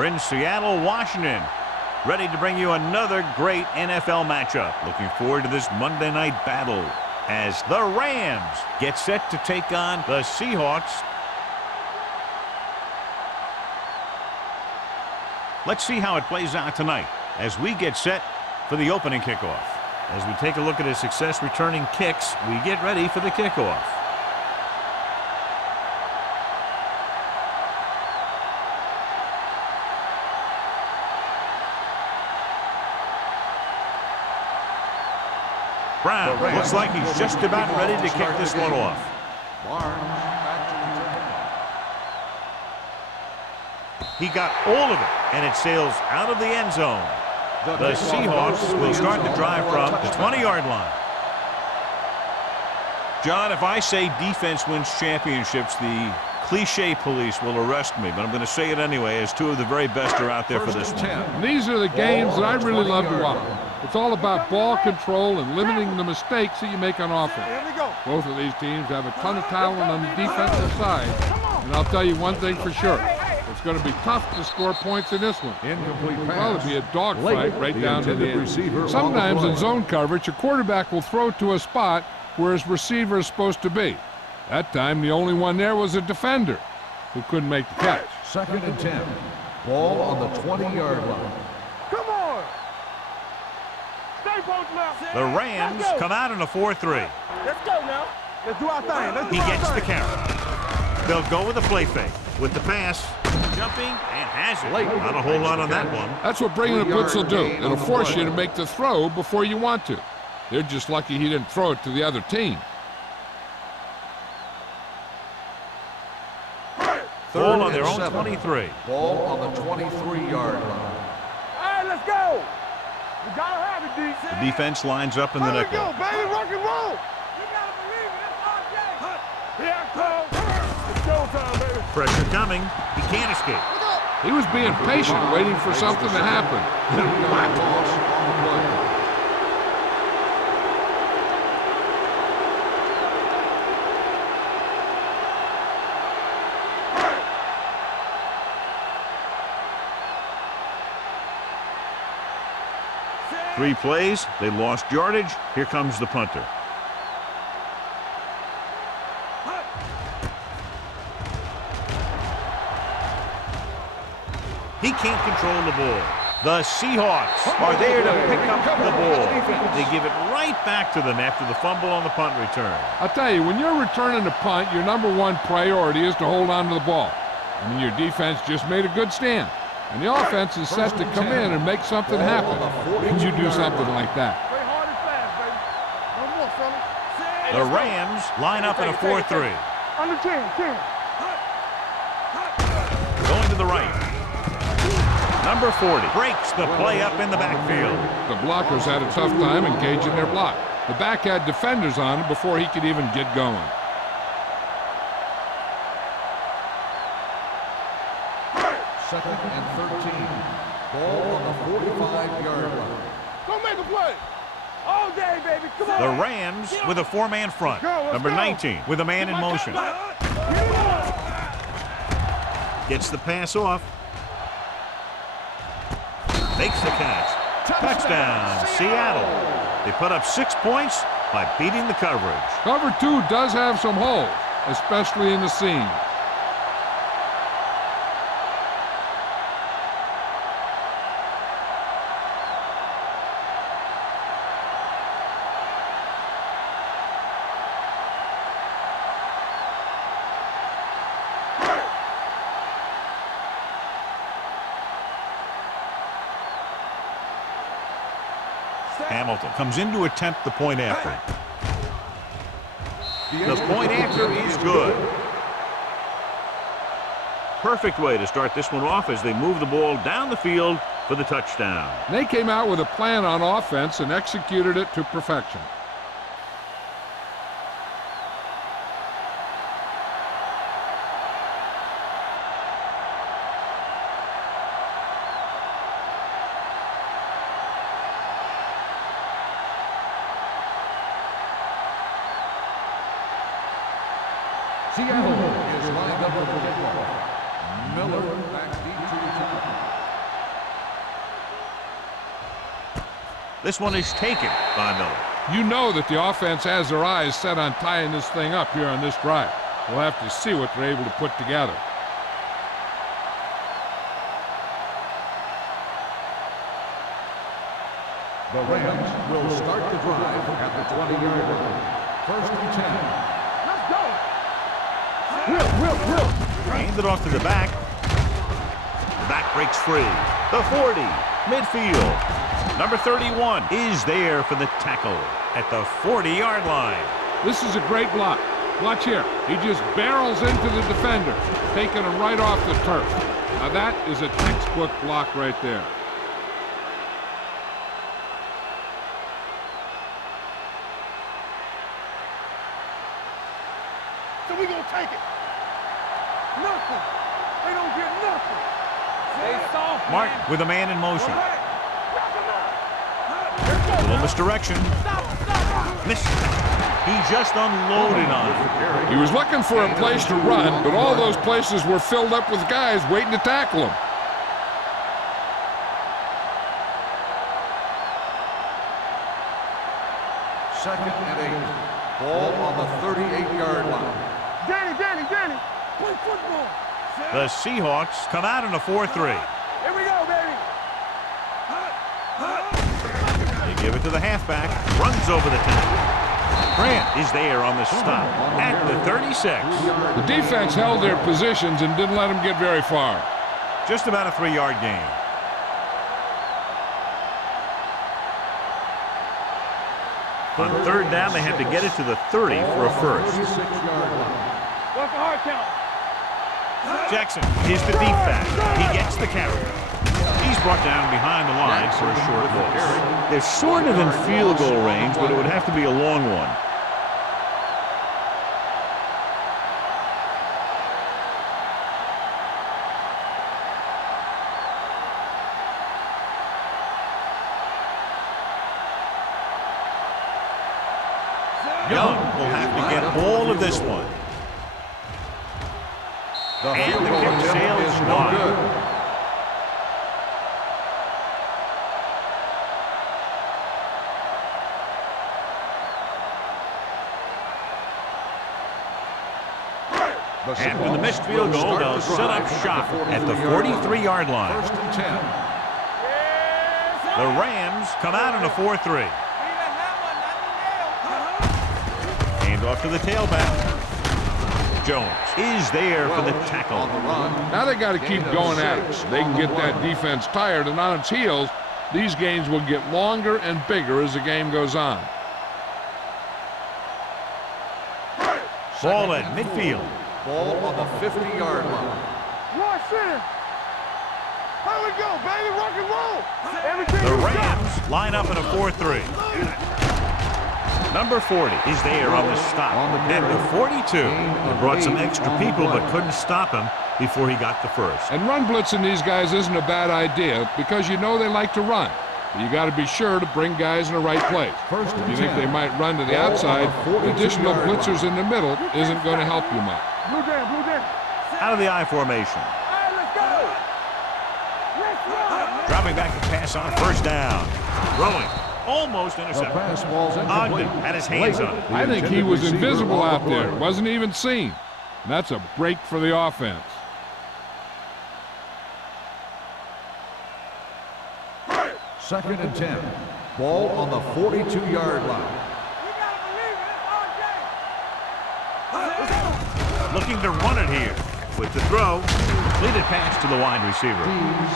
We're in Seattle, Washington, ready to bring you another great NFL matchup. Looking forward to this Monday night battle as the Rams get set to take on the Seahawks. Let's see how it plays out tonight as we get set for the opening kickoff. As we take a look at his success returning kicks, we get ready for the kickoff. Brown looks like he's just about ready to kick this one off. He got all of it, and it sails out of the end zone. The Seahawks will start the drive from the 20-yard line. John, if I say defense wins championships, the cliche police will arrest me, but I'm going to say it anyway, as two of the very best are out there for this one. These are the games that I really love to watch. It's all about ball control and limiting the mistakes that you make on offense. Both of these teams have a ton of talent on the defensive side, and I'll tell you one thing for sure. It's going to be tough to score points in this one. Incomplete pass. Well, it'll be a dogfight right down to the end. Sometimes in zone coverage, a quarterback will throw to a spot where his receiver is supposed to be. That time, the only one there was a defender who couldn't make the catch. 2nd and 10. Ball on the 20-yard line. Come on! Stay both left. The Rams come out in a 4-3. Let's go now. Let's do our thing. He gets the carry. They'll go with a play fake. With the pass, jumping, and has it. Not a whole lot on that one. That's what bringing the blitz will do. It'll force you to make the throw before you want to. They're just lucky he didn't throw it to the other team. Ball on their own 23. Ball on the 23-yard line. All right, let's go. We gotta have it, D. The defense lines up in the nickel. Here we go, baby. Rock and roll. You gotta believe it. It's our day. Here I come. It's showtime, baby. Pressure coming. He can't escape. He was being patient, waiting for something to happen. Toss on the play. Three plays, they lost yardage. Here comes the punter. He can't control the ball. The Seahawks are there to pick up the ball. They give it right back to them after the fumble on the punt return. I'll tell you, when you're returning a punt, your #1 priority is to hold on to the ball. I mean, your defense just made a good stand. And the offense is set to come in and make something happen when you do something like that. Play hard and fast, baby. One more, fella. The Rams line up in a 4-3. Under 10. Going to the right. Number 40 breaks the play up in the backfield. The blockers had a tough time engaging their block. The back had defenders on him before he could even get going. Second and 13. Ball on the 45-yard line. Don't make a play. All day, baby. Come on. The Rams with a 4-man front. Number 19 with a man in motion. Gets the pass off. Makes the catch. Touchdown, Seattle. They put up 6 points by beating the coverage. Cover 2 does have some holes, especially in the seam. Hamilton comes in to attempt the point after. The point after is good. Perfect way to start this one off as they move the ball down the field for the touchdown. They came out with a plan on offense and executed it to perfection. Seattle is lined up with the kickoff. Miller back deep to return. This one is taken by Miller. You know that the offense has their eyes set on tying this thing up here on this drive. We'll have to see what they're able to put together. The Rams will start the drive at the 20-yard line. First and 10. Let's go. Will. Hand it off to the back. The back breaks free. The 40, midfield. Number 31 is there for the tackle at the 40-yard line. This is a great block. Watch here. He just barrels into the defender, taking him right off the turf. Now that is a textbook block right there. So we gonna take it. Nothing. They don't get nothing. Stay soft, Mark with a man in motion. A little misdirection. Missed. He just unloaded on it. He was looking for a place to run, but all those places were filled up with guys waiting to tackle him. Second and 8. Ball on the 38-yard line. Danny. Play football. The Seahawks come out in a 4-3. Here we go, baby. They give it to the halfback. Runs over the tackle. Grant is there on the stop at the 36. The defense held their positions and didn't let them get very far. Just about a 3-yard gain. On third down, they had to get it to the 30 for a first. 36-yard line. What's the hard count? Jackson is the deep back. He gets the carry. He's brought down behind the line for a short loss. They're sort of in field goal range, but it would have to be a long one. Young will have to get all of this one. And the kick sails wide. After the missed field goal, they'll set up shop at the 43-yard line. First and 10. The Rams come out in a 4-3. Hand off to the tailback. Jones is there for the tackle. On the run. Now they got to keep going at it. They can get that defense tired, and on its heels, these games will get longer and bigger as the game goes on. Ball at midfield. Ball on the 50-yard line. Watch in. How we go, baby? Rock and roll. Everything The you got. Rams line up in a 4-3. Number 40 is there on the stop at the 42. They brought some extra people but couldn't stop him before he got the first. And run blitzing these guys isn't a bad idea because you know they like to run. But you got to be sure to bring guys in the right place. First and If you think 10. they might run to the outside, additional blitzers in the middle isn't going to help you much. Blue down. Out of the I formation. All right, let's go. Let's run. Dropping back to pass on first down. Throwing. Almost The intercepted. pass ball's Ogden incomplete. had his hands on it. I think he was Receiver invisible on out the there. play. Wasn't even seen. And that's a break for the offense. Second and 10. Ball on the 42-yard line. You gotta believe it. It's RJ. Looking to run it here with the throw. Completed pass to the wide receiver.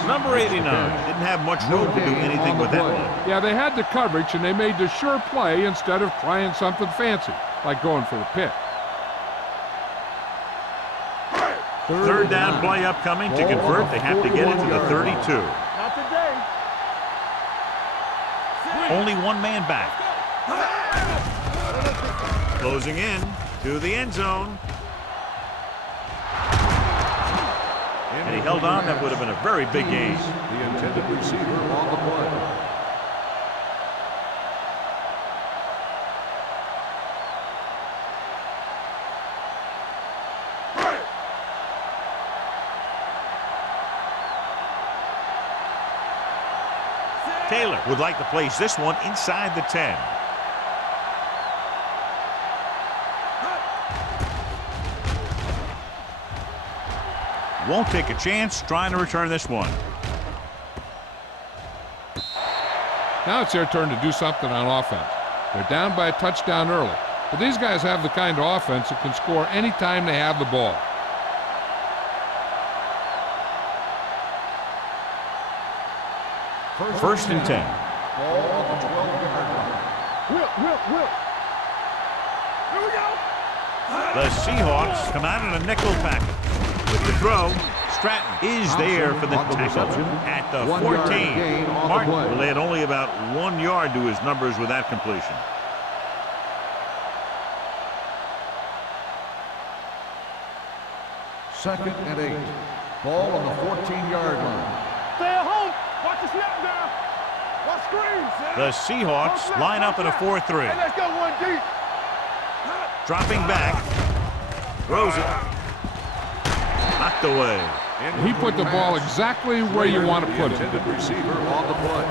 Number 89 didn't have much room to do anything with that one. Yeah, they had the coverage, and they made the sure play instead of trying something fancy, like going for the pick. Third down play upcoming. To convert, they have to get it to the 32. Not today. Only one man back. Closing in to the end zone. And he held on. That would have been a very big gain. The intended receiver on the play. Taylor would like to place this one inside the 10. Won't take a chance trying to return this one. Now it's their turn to do something on offense. They're down by a touchdown early, but these guys have the kind of offense that can score any time they have the ball. First and 10. Ball on the 12-yard line. Whip. Here we go. The Seahawks come out in a nickel package. With the throw, Stratton is there for the tackle at the 14. Martin will add only about 1 yard to his numbers with that completion. Second and 8. Ball on the 14-yard line. Stay at home. Watch the snap down. Watch screens. The Seahawks line up in a 4-3. Hey, let's go one deep. Dropping back. Throws it. Knocked away. He put the ball exactly where you want to put it. Intended receiver on the play.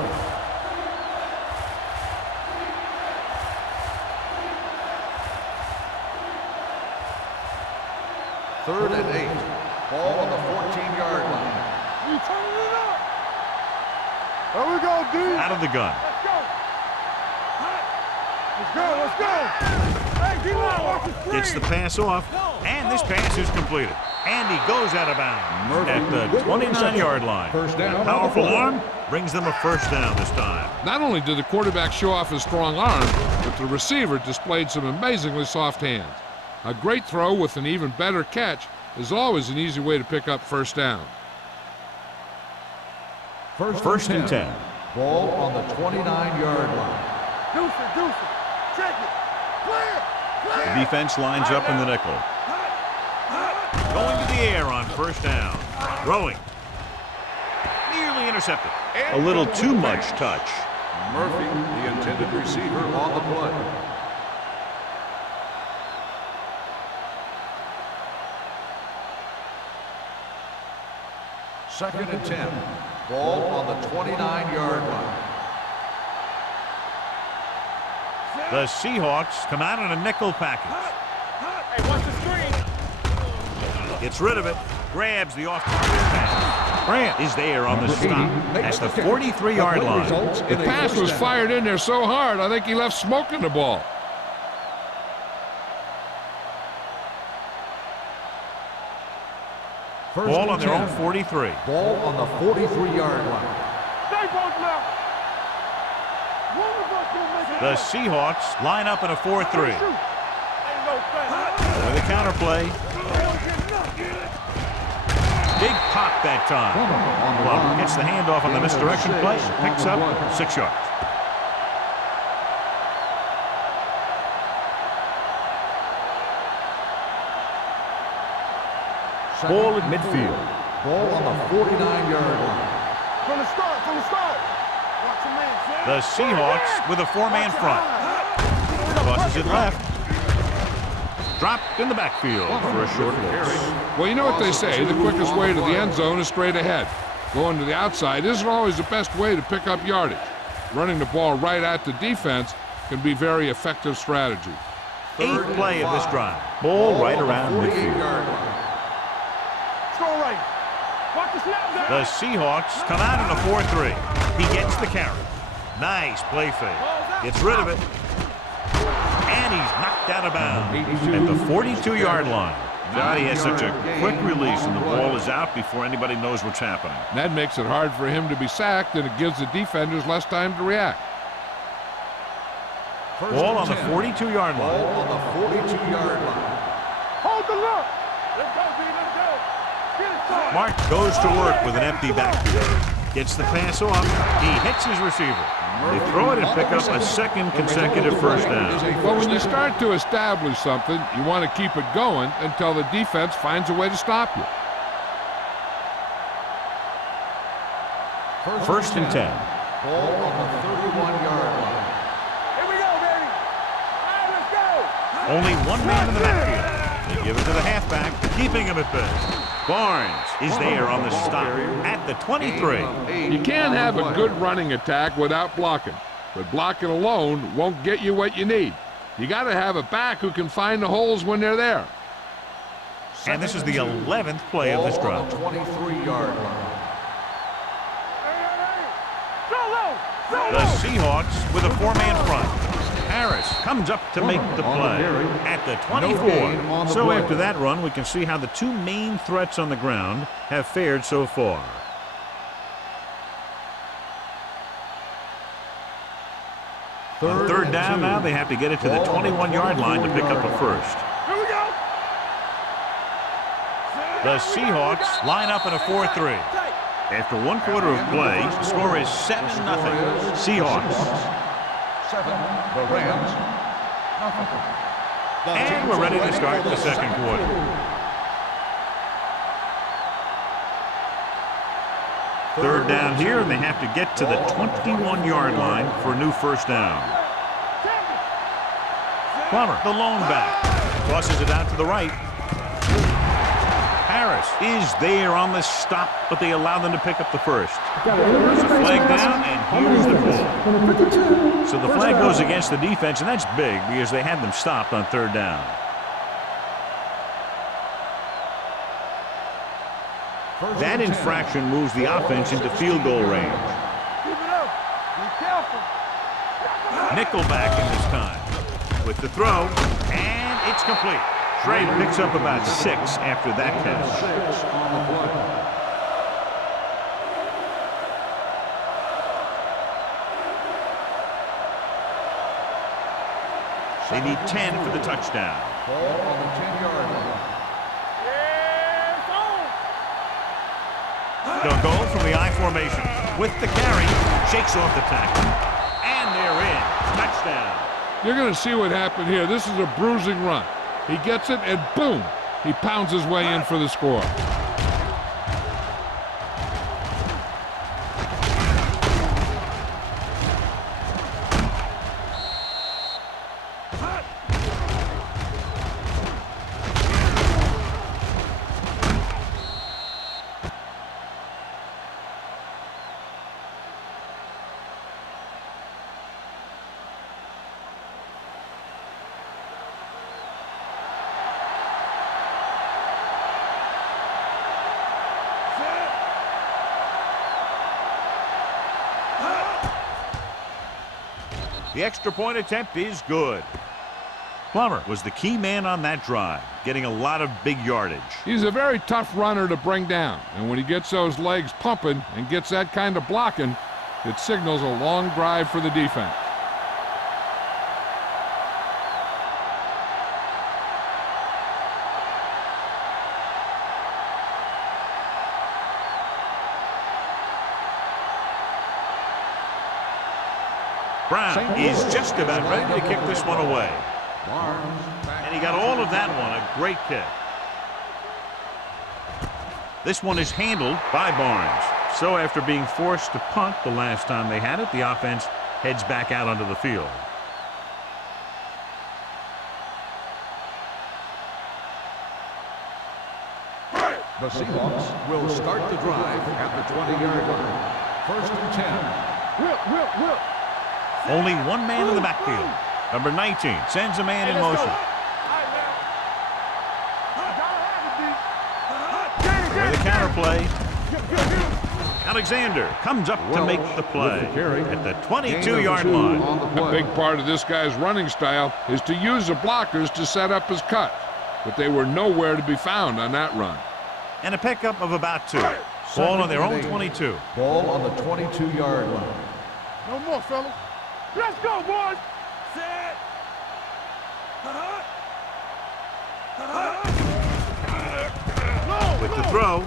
Third and 8. Ball on the 14-yard line. You turning it up. There we go, D. Out of the gun. Let's go. Hey, D-line, watch the screen. Gets the pass off, and this pass is completed. And he goes out of bounds at the 29-yard line. First down. A powerful arm brings them a first down this time. Not only did the quarterback show off his strong arm, but the receiver displayed some amazingly soft hands. A great throw with an even better catch is always an easy way to pick up first down. First and 10. Ball on the 29-yard line. Deuce it. Check it. Clear. The defense lines up in the nickel. Going to the air on first down. Throwing. Nearly intercepted. A little too much touch. Murphy, the intended receiver, on the play. Second and 10. Ball on the 29-yard line. The Seahawks come out in a nickel package. Hey, watch the screen. Gets rid of it. Grabs the off-target pass. Grant is there on the stop at the 43-yard line. The pass was fired in there so hard, I think he left smoke in the ball. Ball on their own 43. Ball on the 43-yard line. Stay both left. The Seahawks line up in a 4-3. With a counter play. Big pop that time. Well, gets the handoff on the misdirection play. Picks up 6 yards. Ball at midfield. Ball on the 49-yard line. From the start. Watch the man. The Seahawks with a 4-man front. Tosses it left. Dropped in the backfield for a short loss. Well, you know what they say, the quickest way to the end zone is straight ahead. Going to the outside isn't always the best way to pick up yardage. Running the ball right at the defense can be very effective strategy. 8th play of this drive. Ball right around midfield. Go right. Watch the snap down. The Seahawks come out in a 4-3. He gets the carry. Nice play fake. Gets rid of it. And he's knocked out of bounds at the 42-yard line. God, he has such a quick release, and the ball is out before anybody knows what's happening. That makes it hard for him to be sacked, and it gives the defenders less time to react. Ball on the 42-yard line. Ball on the 42-yard line. Hold the look. Let's go, B. Let's go. Get it started. Mark goes to work with an empty backfield. Gets the pass off. He hits his receiver. They throw it and pick up a second consecutive first down. Well, when you start to establish something, you want to keep it going until the defense finds a way to stop you. First and 10. Ball on the 31-yard line. Here we go, baby. All right, let's go. Only one man in the backfield. They give it to the halfback, keeping him at bay. Barnes is there on the stop at the 23. You can't have a good running attack without blocking, but blocking alone won't get you what you need. You got to have a back who can find the holes when they're there. And this is the 11th play of this drive. 23-yard line. The Seahawks with a 4-man front. Harris comes up to make the play at the 24. So after that run, we can see how the two main threats on the ground have fared so far. On third down now, they have to get it to the 21-yard line to pick up a first. Here we go. The Seahawks line up in a 4-3. After one quarter of play, the score is 7-0. Seahawks. 7. The Rams. Nothing. And we're ready to start the second quarter. Third down here, and they have to get to the 21-yard line for a new first down. Plummer, the lone back, tosses it out to the right. Harris is there on the stop, but they allow them to pick up the first. There's a flag down, and here's the ball. So the flag goes against the defense, and that's big because they had them stopped on third down. That infraction moves the offense into field goal range. Keep it up. Be careful. Nickelback in this time with the throw, and it's complete. Trey picks up about 6 after that catch. 6 on the play. They need 10 for the touchdown. Ball on the 10-yard line. They'll go from the I formation with the carry, shakes off the tackle, and they're in. Touchdown. You're going to see what happened here. This is a bruising run. He gets it, and boom, he pounds his way in for the score. The extra point attempt is good. Plummer was the key man on that drive, getting a lot of big yardage. He's a very tough runner to bring down, and when he gets those legs pumping and gets that kind of blocking, it signals a long drive for the defense. Brown is just about ready to kick this one away. And he got all of that one, a great kick. This one is handled by Barnes. So after being forced to punt the last time they had it, the offense heads back out onto the field. The Seahawks will start the drive at the 20-yard line. 1st and 10. Whip. Only one man in the backfield. Number 19 sends a man in motion. For the counter play. Alexander comes up to make the play at the 22-yard line. A big part of this guy's running style is to use the blockers to set up his cut, but they were nowhere to be found on that run. And a pickup of about 2. Ball on their own 22. Ball on the 22-yard line. No more, fellas. Let's go, boys. Set. With the throw,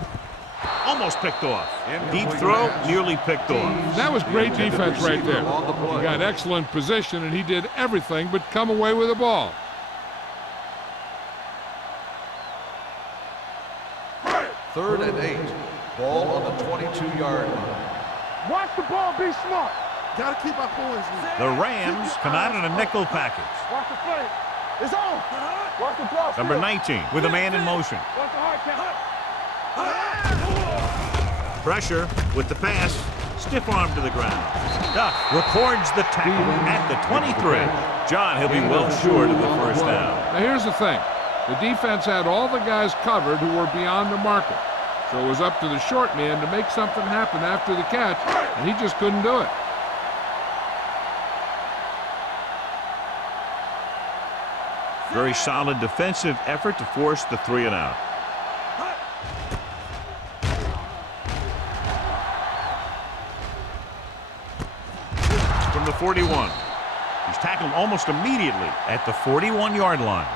almost picked off. Deep throw, nearly picked off. That was great defense right there. He got excellent position, and he did everything but come away with the ball. Third and 8. Ball on the 22-yard line. Watch the ball, be smart. Gotta keep our points. The Rams come out in a nickel package. Watch the play. It's on. Watch the block. Number 19 with a man in motion. Watch the hard count. Pressure with the pass. Stiff arm to the ground. Duck records the tackle at the 23. John, he'll be well short of the first down. Now here's the thing. The defense had all the guys covered who were beyond the marker. So it was up to the short man to make something happen after the catch, and he just couldn't do it. Very solid defensive effort to force the 3-and-out. From the 41. He's tackled almost immediately at the 41-yard line.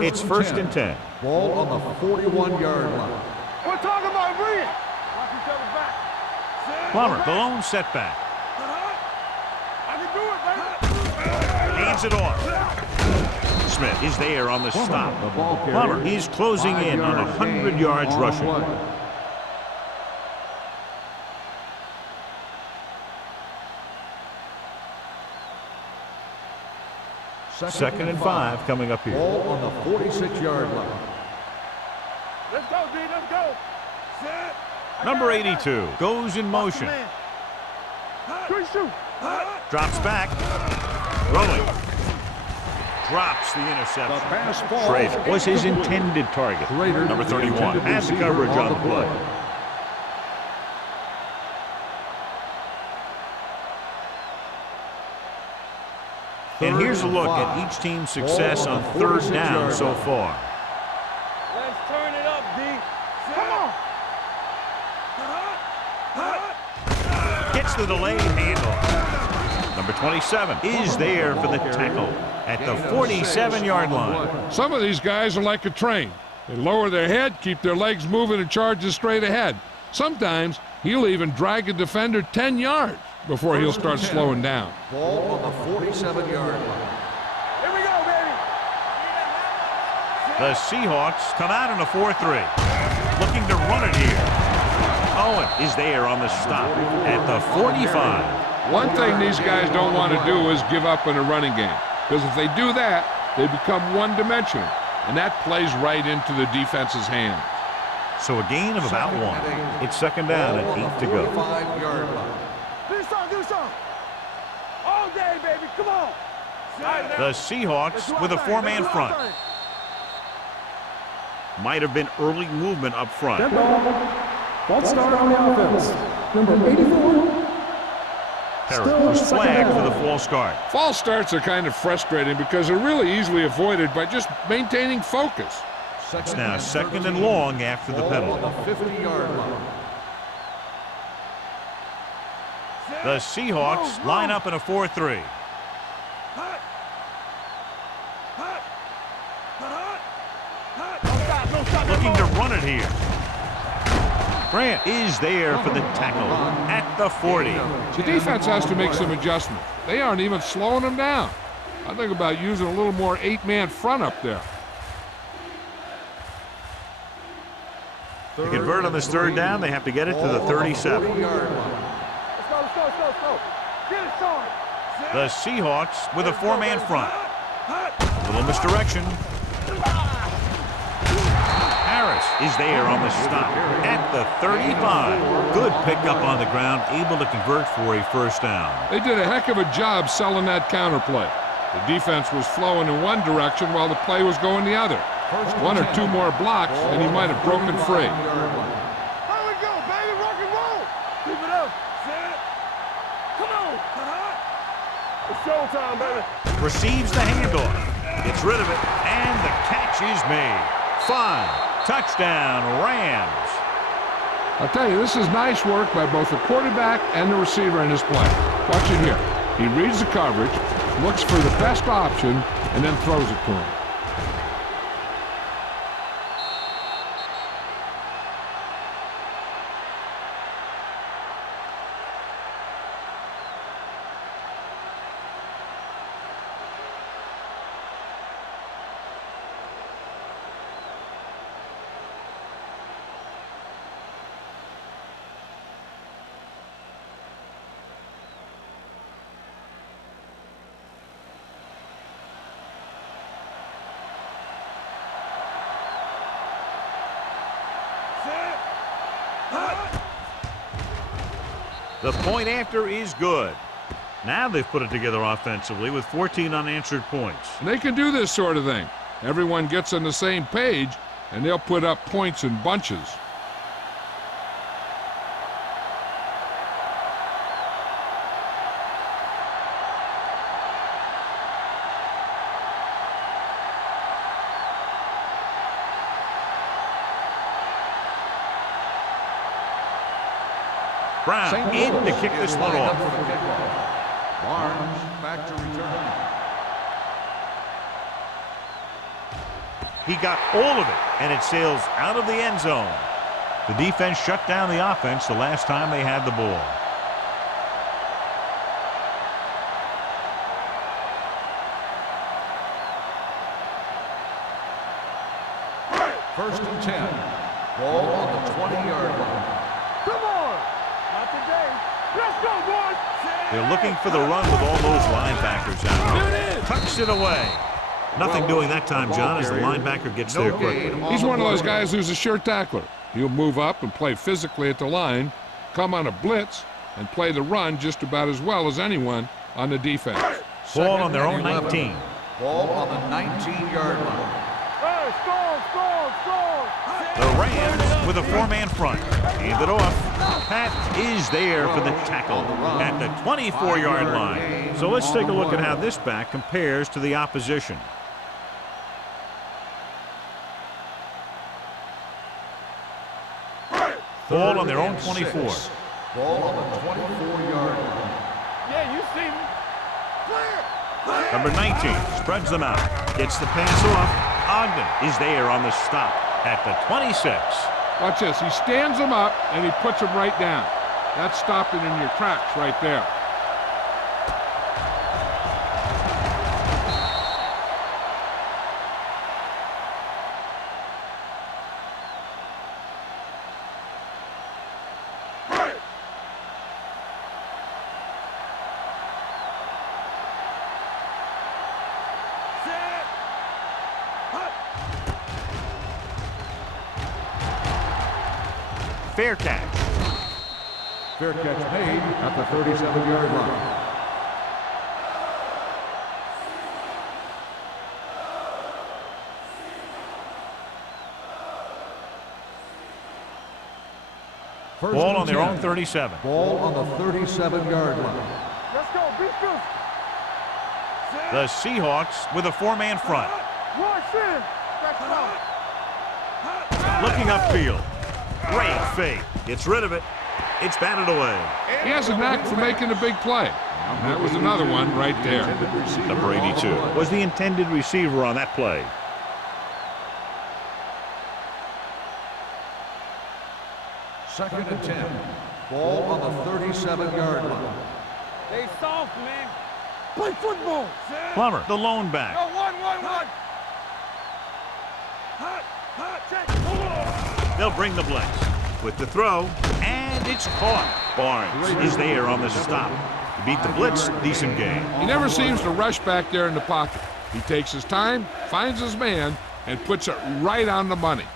It's first and 10. Ball on the 41-yard line. We're talking about bring it. Watch each other back. Plummer, the lone setback. I can do it, baby. Hands it off. Smith is there on the stop. The ball carrier. Plummer is closing in on 100 yards rushing. Second and 5 coming up here. Ball on the 46-yard line. Let's go, D. Let's go. Number 82 goes in motion. Good shoot. Drops back. Rolling. Drops the interception. The pass falls. Schrader was his intended target. Schrader, Number 31 the has the receiver coverage on the play. play. And here's a look at each team's success on third down so far. Let's turn it up, D. Come on. Gets the delayed handoff. Number 27 is there for the tackle at the 47-yard line. Some of these guys are like a train. They lower their head, keep their legs moving, and charge straight ahead. Sometimes he'll even drag a defender 10 yards before he'll start slowing down. Ball on the 47-yard line. Here we go, baby. The Seahawks come out in a 4-3. Looking to run it here. Owen is there on the stop at the 45. One thing these guys don't want to do is give up in a running game, because if they do that, they become one-dimensional, and that plays right into the defense's hands. So a gain of about 1. It's second down and 8 to go. 45-yard line. Do something. All day, baby. Come on. The Seahawks with a 4-man front. Might have been early movement up front. Dead ball. False start on the offense. Number 84. Perry was flagged for the false start. False starts are kind of frustrating because they're really easily avoided by just maintaining focus. It's now second and long after the penalty. On the 50-yard line. The Seahawks line up in a 4-3. Looking to run it here. Grant is there for the tackle at the 40. The defense has to make some adjustments. They aren't even slowing them down. I think about using a little more 8-man front up there. To convert on this third down, they have to get it to the 37. Let's go. Get it started. The Seahawks with a 4-man front. Little misdirection. Harris is there on the stop at the 35. Good pickup on the ground, able to convert for a first down. They did a heck of a job selling that counterplay. The defense was flowing in one direction while the play was going the other. One or two more blocks, and he might have broken free. There we go, baby. Rock and roll. Keep it up. Come on. It's showtime, baby. Receives the handoff. Gets rid of it, and the catch is made. 5. Touchdown, Rams. I'll tell you, this is nice work by both the quarterback and the receiver in this play. Watch it here. He reads the coverage, looks for the best option, and then throws it to him. The point after is good. Now they've put it together offensively with 14 unanswered points. And they can do this sort of thing. Everyone gets on the same page, and they'll put up points in bunches. Brown in to kick this one off. Barnes back to return. He got all of it, and it sails out of the end zone. The defense shut down the offense the last time they had the ball. First and 10. Ball on the 20-yard line. Come on. Not today. Let's go, boys. They're looking for the run with all those linebackers out there. Tucks it away. Nothing doing that time, John, as the linebacker gets there quickly. He's one of those guys who's a sure tackler. He'll move up and play physically at the line, come on a blitz, and play the run just about as well as anyone on the defense. Ball on their own 19. Ball on the 19-yard line. Hey, score. The Rams with a four-man front. Hand it off. Pat is there for the tackle at the 24-yard line. So let's take a look at how this back compares to the opposition. Ball on their own 24. Ball on the 24-yard line. Yeah, you see me. Clear. Number 19 spreads them out. Gets the pass off. Ogden is there on the stop at the 26. Watch this. He stands them up, and he puts them right down. That's stopping in your tracks right there. Fair catch. Fair catch made at the 37-yard line. Ball on their own 37. Ball on the 37-yard line. Let's go. Beat this. The Seahawks with a four-man front. Watch in. That's Looking upfield. Great fake. Gets rid of it. It's batted away. He has a knack for making a big play. That was another one right there. Number 82 was the intended receiver on that play. Second and 10. Ball on the 37-yard line. They soft, man. Play football. Plummer, the lone back. Go, one. They'll bring the blitz with the throw, and it's caught. Barnes is there on the stop. To beat the blitz, decent game. He never seems to rush back there in the pocket. He takes his time, finds his man, and puts it right on the money.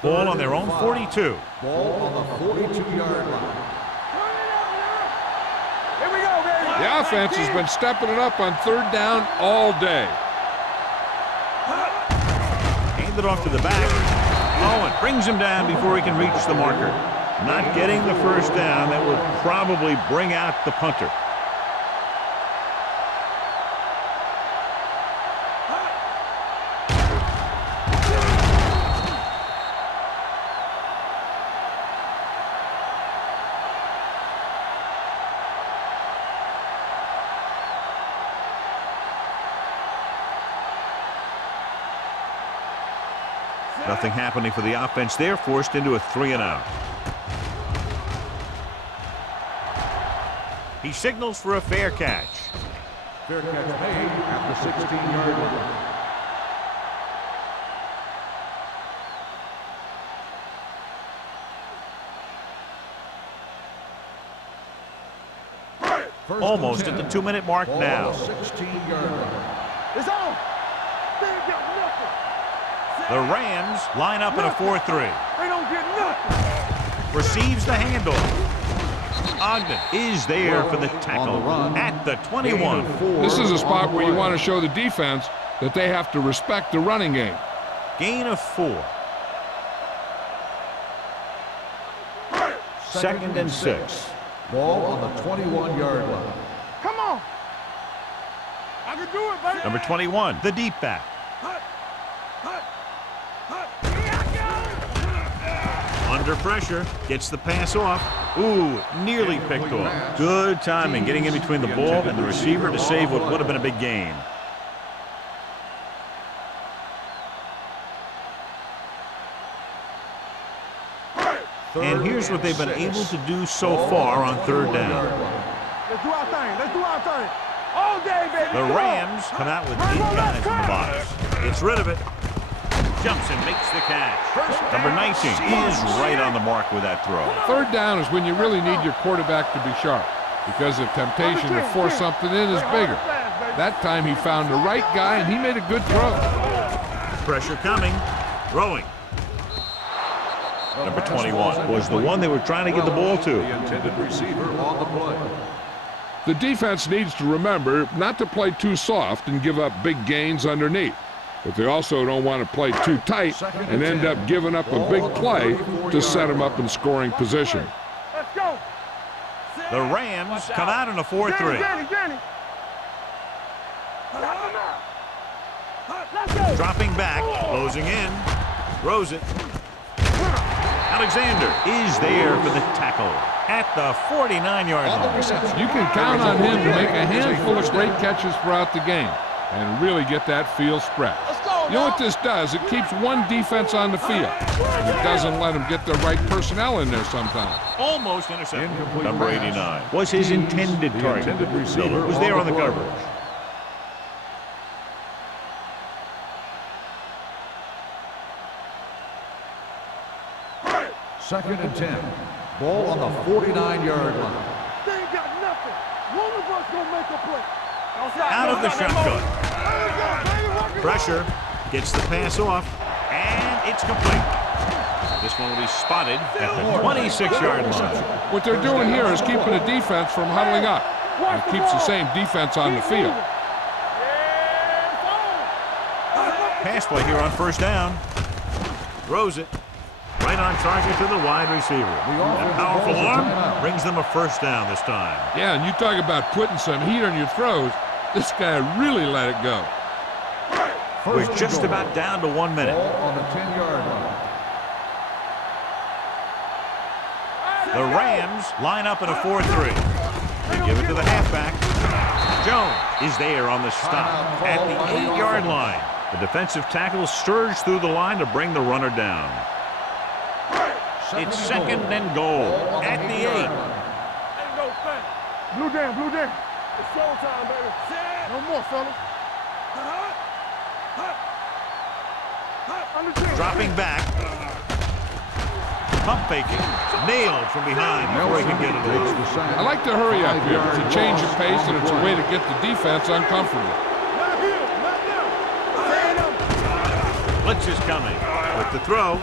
Ball on their own 42. Ball on the 42-yard line. Here we go, baby. The offense has been stepping it up on third down all day. Hand it off to the back. Oh, it brings him down before he can reach the marker. Not getting the first down. That will probably bring out the punter. Nothing happening for the offense. They're forced into a 3-and-out. He signals for a fair catch. Fair catch made at the 16-yard line. Almost at the 2-minute mark now. 16-yard line. It's on. They got nothing. The Rams line up in a 4-3. They don't get nothing. Receives the handoff. Ogden is there for the tackle at the 21. This is a spot where you want to show the defense that they have to respect the running game. Gain of 4. 2nd and 6. Ball on the 21-yard line. Come on. I can do it, baby. Number 21, the deep back. Under pressure, gets the pass off. Ooh, nearly picked off. Good timing, getting in between the ball and the receiver to save what would have been a big gain. And here's what they've been able to do so far on 3rd down. Let's do our thing. Let's do our thing. All day, baby. The Rams come out with 8 guys in the box. Gets rid of it. Jumps and makes the catch. Number 19 is right on the mark with that throw. 3rd down is when you really need your quarterback to be sharp because the temptation to force something in is bigger. That time he found the right guy and he made a good throw. Pressure coming. Throwing. Number 21 was the one they were trying to get the ball to. The intended receiver on the play. The defense needs to remember not to play too soft and give up big gains underneath. But they also don't want to play too tight and end up giving up a big play to set them up in scoring position. Let's go. The Rams come out in a 4-3. Danny. Dropping back, closing in, throws it. Alexander is there for the tackle at the 49-yard line. You can count on him to make a handful of great catches throughout the game and really get that field spread. You know what this does? It keeps one defense on the field, and it doesn't let them get the right personnel in there sometimes. Almost intercepted. Number 89 was his intended target. Miller was there on the coverage. Second and 10. Ball on the 49-yard line. They ain't got nothing. One of us gonna make a play. Out of the shotgun. Pressure. Gets the pass off. And it's complete. This one will be spotted at the 26-yard line. What they're doing here is keeping the defense from huddling up. And it keeps the same defense on the field. Pass play here on 1st down. Throws it. Right on target to the wide receiver. That powerful arm brings them a 1st down this time. Yeah, and you talk about putting some heat on your throws. This guy really let it go. We're just about down to 1 minute. Ball on the 10-yard line. The Rams line up in a 4-3. They give it to the halfback. Jones is there on the stop at the 8-yard line. The defensive tackle surged through the line to bring the runner down. It's 2nd and goal at the 8. Ain't no thing. Blue down. It's showtime, baby. No more, fellas. Dropping back. Pump faking. Nailed from behind before he can get it away. I like to hurry up here. It's a change of pace, and it's a way to get the defense uncomfortable. Not here. Blitz is coming with the throw.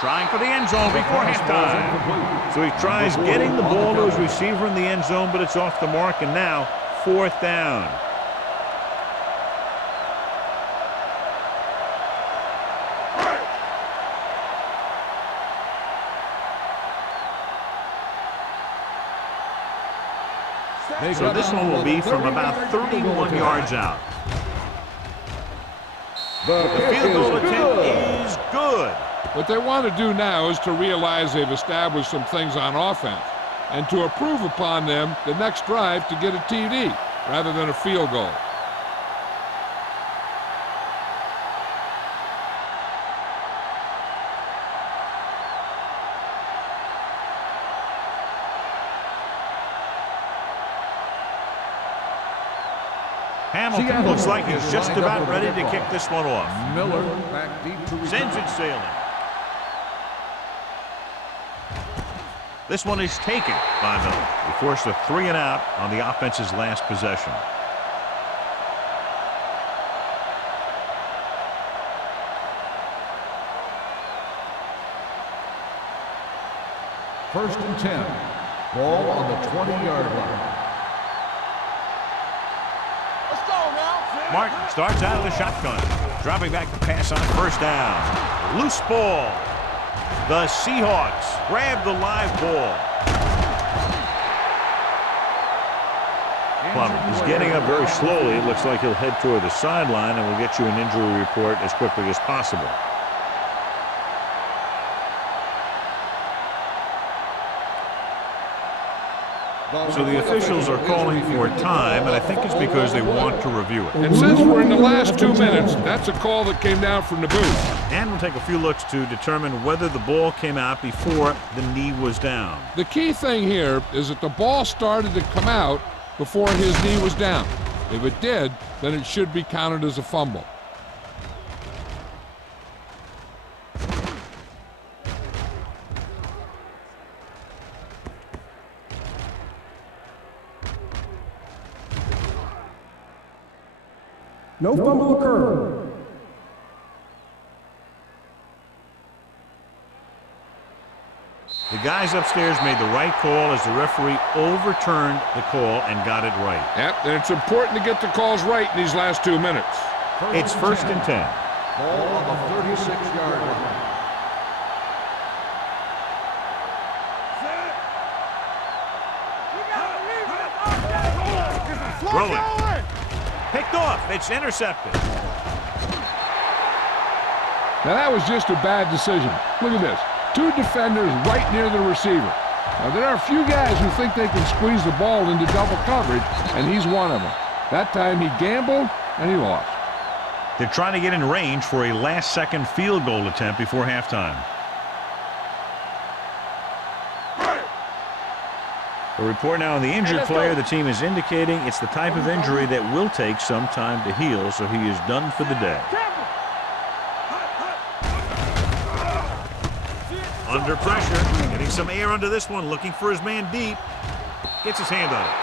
Trying for the end zone before halftime. So he tries getting the ball to his receiver in the end zone, but it's off the mark, and now 4th down. So this one will be from about 31 yards out. The field goal attempt is good. What they want to do now is to realize they've established some things on offense and to improve upon them the next drive to get a TD rather than a field goal. Hamilton looks like he's just about ready to kick this one off. Miller back deep to Sends it sailing. This one is taken by Miller. He forced a 3 and out on the offense's last possession. First and 10. Ball on the 20-yard line. Let's go now. Martin starts out of the shotgun. Dropping back to pass on first down. Loose ball. The Seahawks grab the live ball. He's getting up very slowly. It looks like he'll head toward the sideline, and we'll get you an injury report as quickly as possible. So the officials are calling for time, and I think it's because they want to review it. And since we're in the last 2 minutes, that's a call that came down from the booth. And we'll take a few looks to determine whether the ball came out before the knee was down. The key thing here is that the ball started to come out before his knee was down. If it did, then it should be counted as a fumble. No fumble occurred. The guys upstairs made the right call as the referee overturned the call and got it right. Yep, and it's important to get the calls right in these last 2 minutes. It's first and 10. Ball on the 36-yard line. Throw it. Picked off. It's intercepted. Now that was just a bad decision. Look at this. 2 defenders right near the receiver. Now there are a few guys who think they can squeeze the ball into double coverage, and he's one of them. That time he gambled, and he lost. They're trying to get in range for a last-second field goal attempt before halftime. A report now on the injured player. The team is indicating it's the type of injury that will take some time to heal, so he is done for the day. Under pressure, getting some air under this one, looking for his man deep. Gets his hand on it.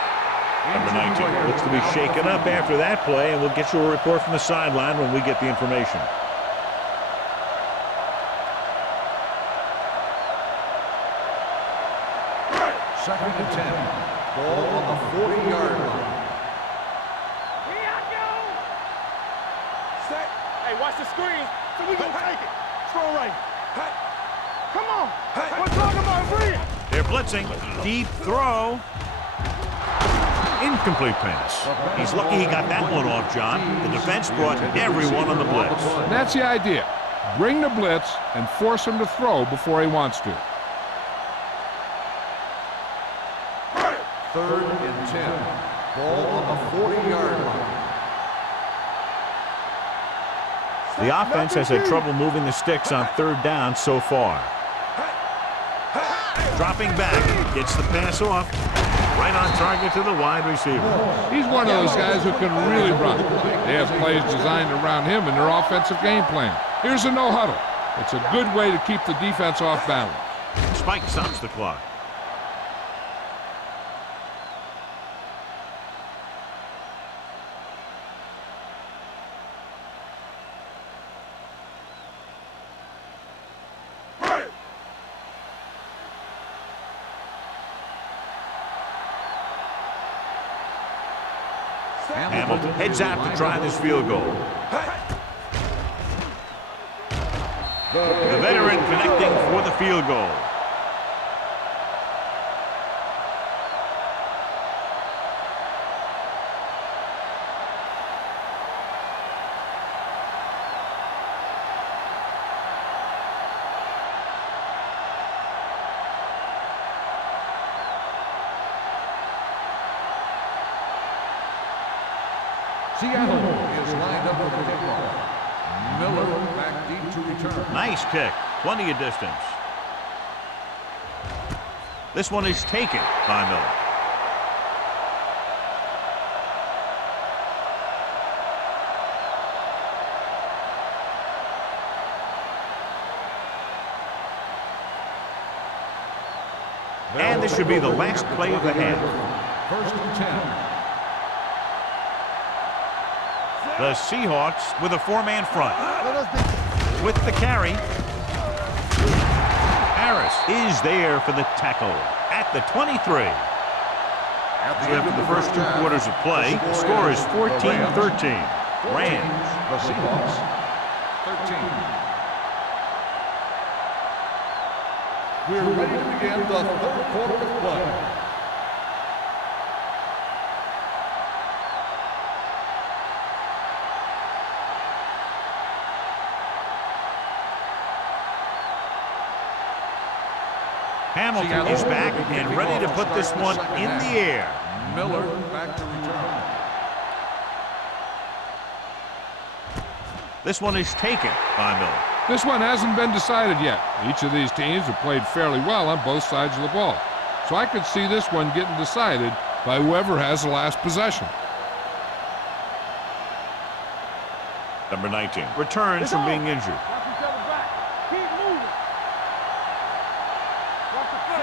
Number 19 looks to be shaken up after that play, and we'll get you a report from the sideline when we get the information. Second and 10. Ball on the 40-yard line. Hey, watch the screen. So we gonna take it. Throw right. Come on. We're talking about brilliant. They're blitzing. Deep throw. Incomplete pass. He's lucky he got that one off, John. The defense brought everyone on the blitz. And that's the idea. Bring the blitz and force him to throw before he wants to. Third and 10. Ball on the 40-yard line. The offense has had trouble moving the sticks on third down so far. Dropping back, gets the pass off. Right on target to the wide receiver. He's one of those guys who can really run. They have plays designed around him in their offensive game plan. Here's a no huddle. It's a good way to keep the defense off balance. Spike stops the clock. Hamilton heads out to try this field goal. The veteran connecting for the field goal. Seattle is lined up with the kickoff. Miller back deep to return. Nice kick. Plenty of distance. This one is taken by Miller. And this should be the last play of the half. First and 10. The Seahawks with a 4-man front. With the carry. Harris is there for the tackle at the 23. So after the first 2 quarters of play, the score is 14-13. Rams. The Seahawks, 13. We're ready to begin the 3rd quarter of play. Hamilton is back and ready to put this one in the air. Miller back to return. This one is taken by Miller. This one hasn't been decided yet. Each of these teams have played fairly well on both sides of the ball. So I could see this one getting decided by whoever has the last possession. Number 19 returns from being injured.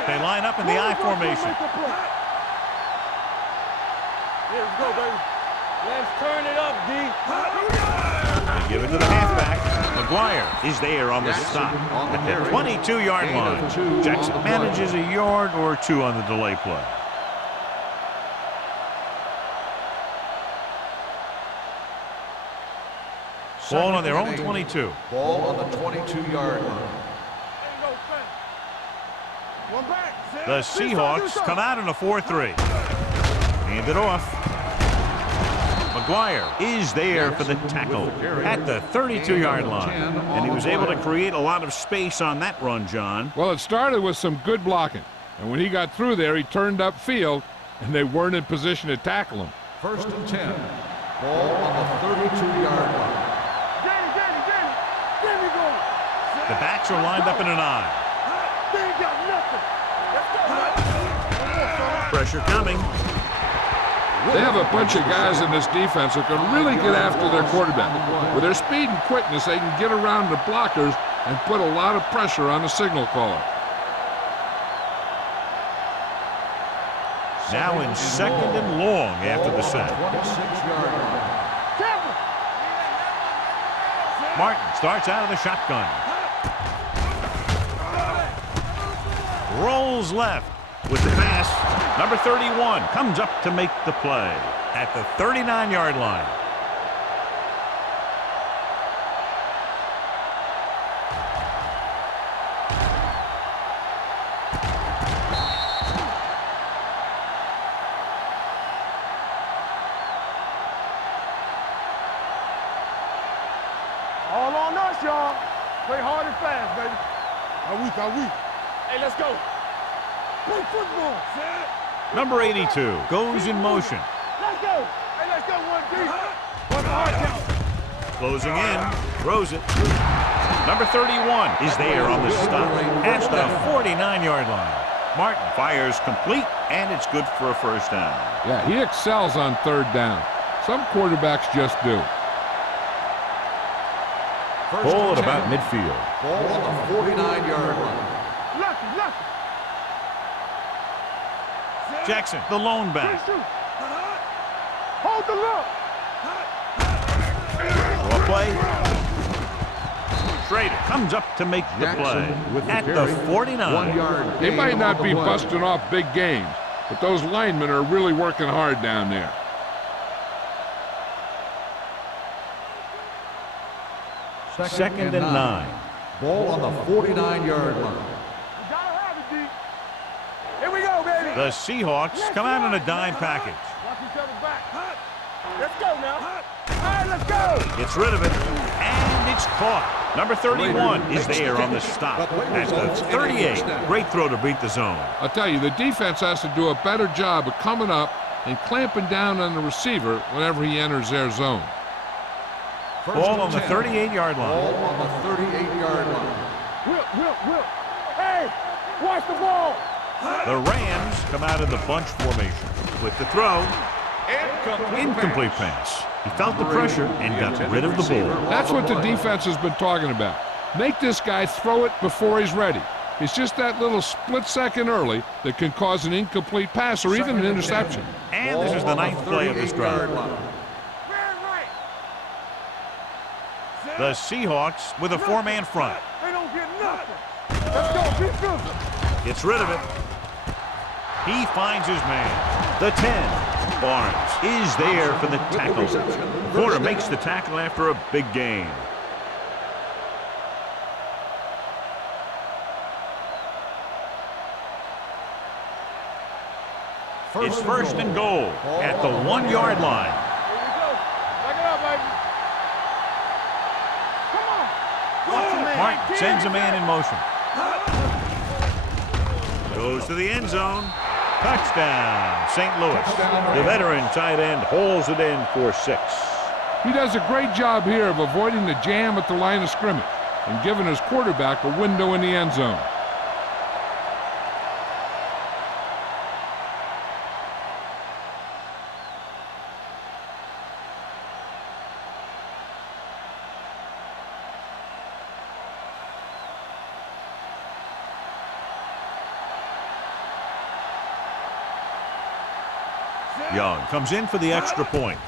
They line up in the I formation. Here we go, baby. Let's turn it up, D. They give it to the halfback. McGuire is there on the stop at the 22-yard line. Jackson manages a yard or 2 on the delay play. Ball on their own 22. Ball on the 22-yard line. The Seahawks come out in a 4-3. Hand it off. McGuire is there for the tackle at the 32-yard line. And he was able to create a lot of space on that run, John. Well, it started with some good blocking. And when he got through there, he turned upfield, and they weren't in position to tackle him. 1st and 10. Ball on the 32-yard line. The backs are lined up in an I. Pressure coming. They have a bunch of guys in this defense that can really get after their quarterback. With their speed and quickness, they can get around the blockers and put a lot of pressure on the signal caller. Now in 2nd and long after the sack. 26-yard line. Martin starts out of the shotgun. Rolls left with the pass. Number 31 comes up to make the play at the 39-yard line. All on us, y'all. Play hard and fast, baby. Are we? Hey, let's go. Play football. Number 82 goes in motion. Let's go. Hey, let's go, 1D. What's the hard count? Closing in, throws it. Number 31 is there on the stop at the 49-yard line. Martin fires complete, and it's good for a 1st down. Yeah, he excels on 3rd down. Some quarterbacks just do. Ball at about midfield. Ball on the 49-yard line. Lucky. Jackson, the lone back. Hold the look. Draw play. Schrader comes up to make the play at the 49. They might not be busting off big games, but those linemen are really working hard down there. Second and 9. Ball on the 49-yard line. Here we go, baby. The Seahawks come out in a dime package. Watch each other back. Let's go now. All right, let's go. Gets rid of it, and it's caught. Number 31 is there on the stop at the 38. Great throw to beat the zone. I'll tell you, the defense has to do a better job of coming up and clamping down on the receiver whenever he enters their zone. Ball on the 38-yard line. Ball on the 38-yard line. Will. Hey, watch the ball. The Rams come out in the bunch formation with the throw. Incomplete pass. He felt the pressure and got rid of the ball. That's what the defense has been talking about. Make this guy throw it before he's ready. It's just that little split second early that can cause an incomplete pass or even an interception. And this is the 9th play of this drive. The Seahawks with a 4-man front. They don't get nothing. Let's go. Be physical. Gets rid of it. He finds his man. The 10. Barnes is there for the tackle. Corner makes the tackle after a big gain. It's first and goal at the 1-yard line. Here we go. Back it up, baby. Come on. Watch the man. Martin sends a man in motion. Goes to the end zone. Touchdown, St. Louis. The veteran tight end hauls it in for 6. He does a great job here of avoiding the jam at the line of scrimmage and giving his quarterback a window in the end zone. Young comes in for the extra point.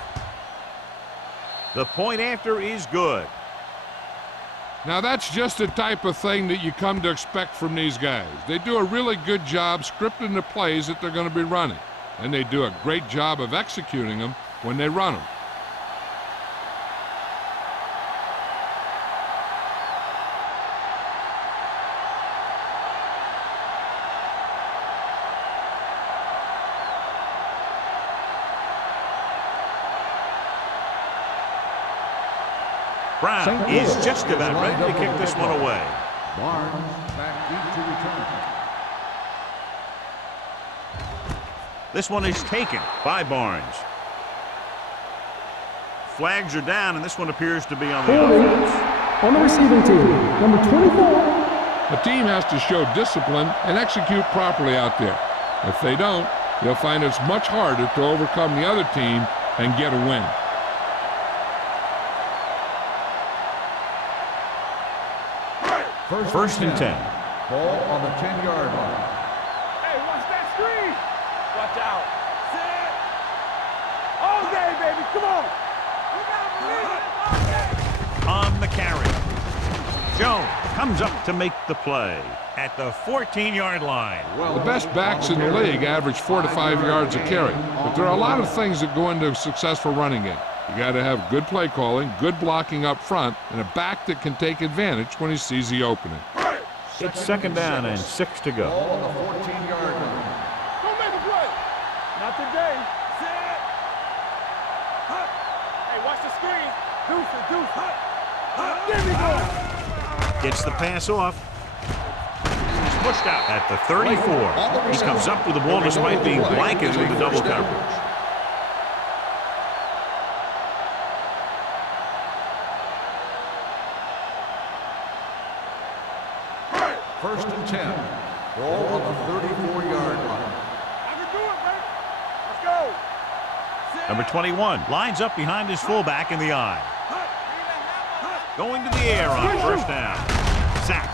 The point after is good. Now that's just the type of thing that you come to expect from these guys. They do a really good job scripting the plays that they're going to be running, and they do a great job of executing them when they run them. Brown is just about ready to kick this one away. Barnes back deep to return. This one is taken by Barnes. Flags are down, and this one appears to be on the offense. On the receiving team, number 24. A team has to show discipline and execute properly out there. If they don't, they'll find it's much harder to overcome the other team and get a win. First and 10. Ball on the 10-yard line. Hey, watch that screen. Watch out. Sit. All day, baby. Come on. You gotta believe it. All day. On the carry. Jones comes up to make the play at the 14-yard line. The best backs in the league average 4 to 5 yards a carry, but there are a lot of things that go into a successful running game. You got to have good play calling, good blocking up front, and a back that can take advantage when he sees the opening. It's second down and 6 to go. Ball on the 14-yard line. Don't make a play. Not today. Sit. Hey, watch the screen. Deuce it, deuce it. There we go. Gets the pass off. He's pushed out at the 34. He comes up with the ball despite being blanketed with the double coverage. First and 10. Ball on the 34-yard line. I can do it, man. Let's go. Sit. Number 21 lines up behind his fullback in the eye. Going to the air on first down. Sack.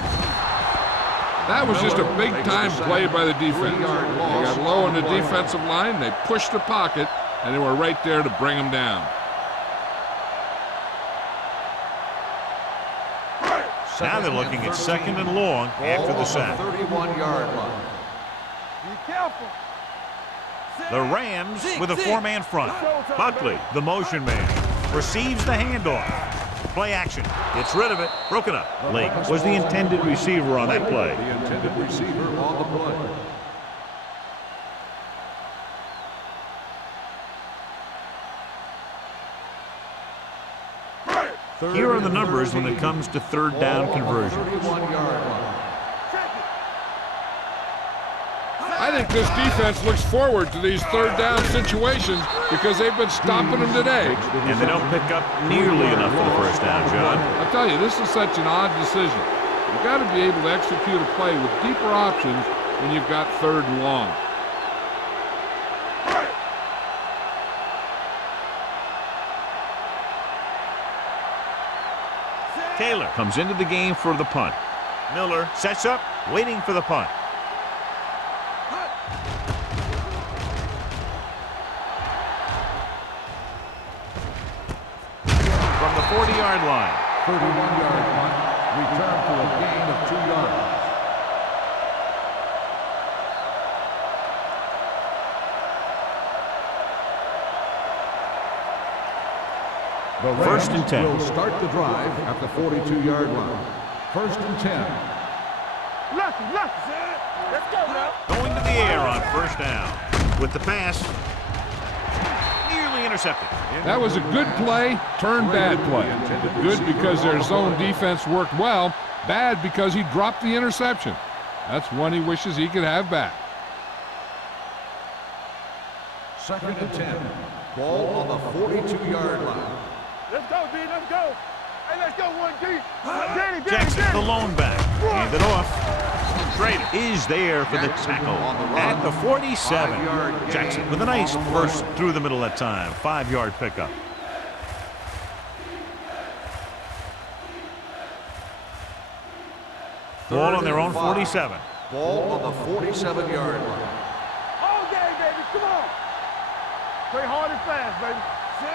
That was just a big-time play by the defense. They got low on the defensive line, they pushed the pocket, and they were right there to bring them down. Now they're looking at second and long after the sack. 31-yard line. Be careful. The Rams with a 4-man front. Buckley, the motion man, receives the handoff. Play action. Gets rid of it. Broken up. Lake was the intended receiver on that play. The intended receiver on the play. Here are the numbers when it comes to third down conversions. 31-yard line. I think this defense looks forward to these third down situations because they've been stopping them today. And they don't pick up nearly enough for the first down, John. I'll tell you, this is such an odd decision. You've got to be able to execute a play with deeper options when you've got third and long. Taylor comes into the game for the punt. Miller sets up, waiting for the punt. From the 40-yard line. 31-yard punt. Return for a gain of 2 yards. The First and Rams 10. will start the drive at the 42-yard line. First and 10. Lucky. Let's go now. Going to the air on first down. With the pass. Nearly intercepted. That was a good play, turned bad play. Good because their zone defense worked well, bad because he dropped the interception. That's one he wishes he could have back. Second and 10. Ball on the 42-yard line. Let's go, D. Let's go. Hey, let's go, 1D. Danny. Jackson, the lone back. Hand it off. Schrader is there for the tackle at the 47. Jackson with a nice burst through the middle that time. 5-yard pickup. Ball on their own 47. Ball on the 47-yard line. All day, baby. Come on. Play hard and fast, baby.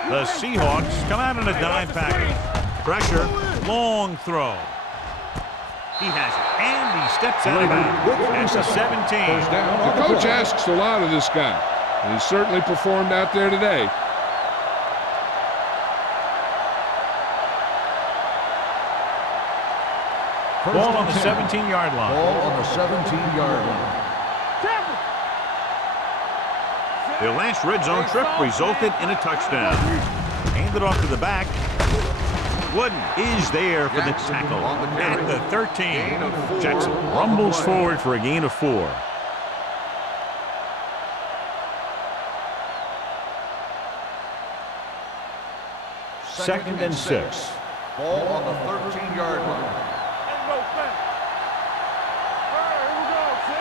The Seahawks come out in a dime package. Pressure, long throw. He has it, and he steps out of bounds. That's a 17. The coach asks a lot of this guy, and he certainly performed out there today. Ball on the 17-yard line. Ball on the 17-yard line. Their last red zone trip resulted in a touchdown. Handed off to the back. Wooden is there for the tackle at the 13. Jackson rumbles forward for a gain of 4. Second and 6. Ball on the 13-yard line.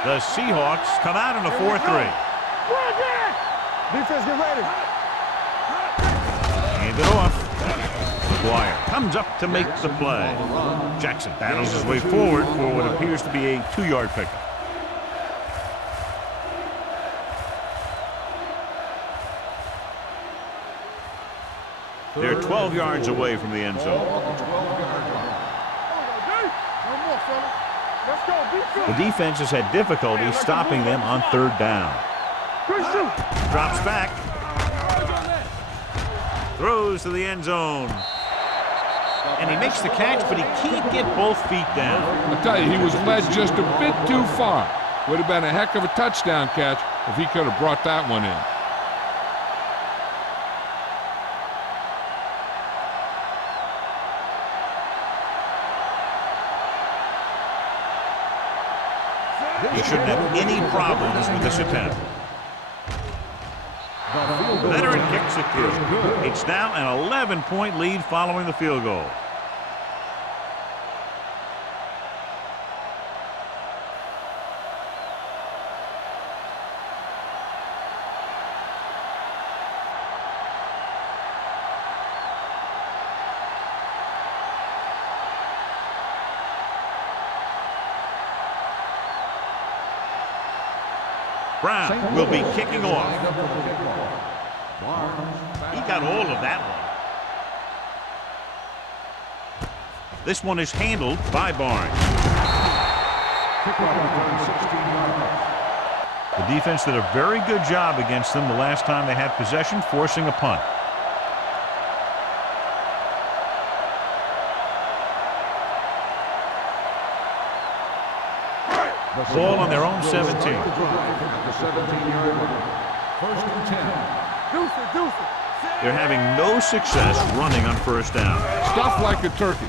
The Seahawks come out in a 4-3. Defense, get ready. Hand it off. McGuire comes up to make the play. Jackson battles his way forward for what appears to be a 2-yard pickup. They're 12 yards away from the end zone. The defense has had difficulty stopping them on third down. Drops back. Throws to the end zone. And he makes the catch, but he can't get both feet down. I'll tell you, he was led just a bit too far. Would have been a heck of a touchdown catch if he could have brought that one in. He shouldn't have any problems with this attempt. Veteran kicks it through. It's now an 11-point lead following the field goal. Brown will be kicking off. He got all of that one. This one is handled by Barnes. The defense did a very good job against them the last time they had possession, forcing a punt. Ball on their own 17. First and 10. They're having no success running on first down. Stuff like a turkey.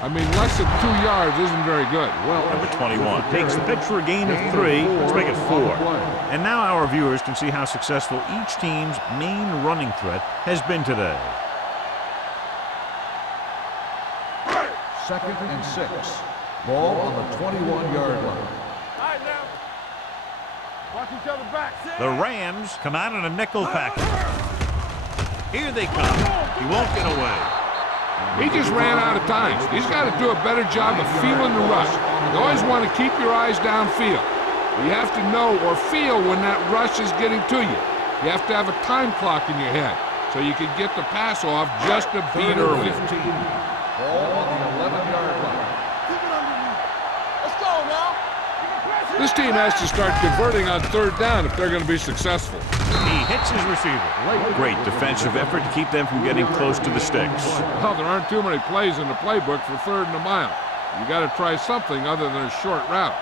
I mean, less than 2 yards isn't very good. Well, number 21 takes the pitch for a gain of 3. Let's make it 4. And now our viewers can see how successful each team's main running threat has been today. Second and 6. Ball on the 21-yard line. Watch each other back. The Rams come out in a nickel package. Here they come. He won't get away. He just ran out of time. He's got to do a better job of feeling the rush. You always want to keep your eyes downfield. You have to know or feel when that rush is getting to you. You have to have a time clock in your head so you can get the pass off just a beat early. 15. Ball on the 11-yard line. Let's go now. This team has to start converting on third down if they're going to be successful. He hits his receiver. Great defensive effort to keep them from getting close to the sticks. Well, there aren't too many plays in the playbook for 3rd and a mile. You got to try something other than a short route.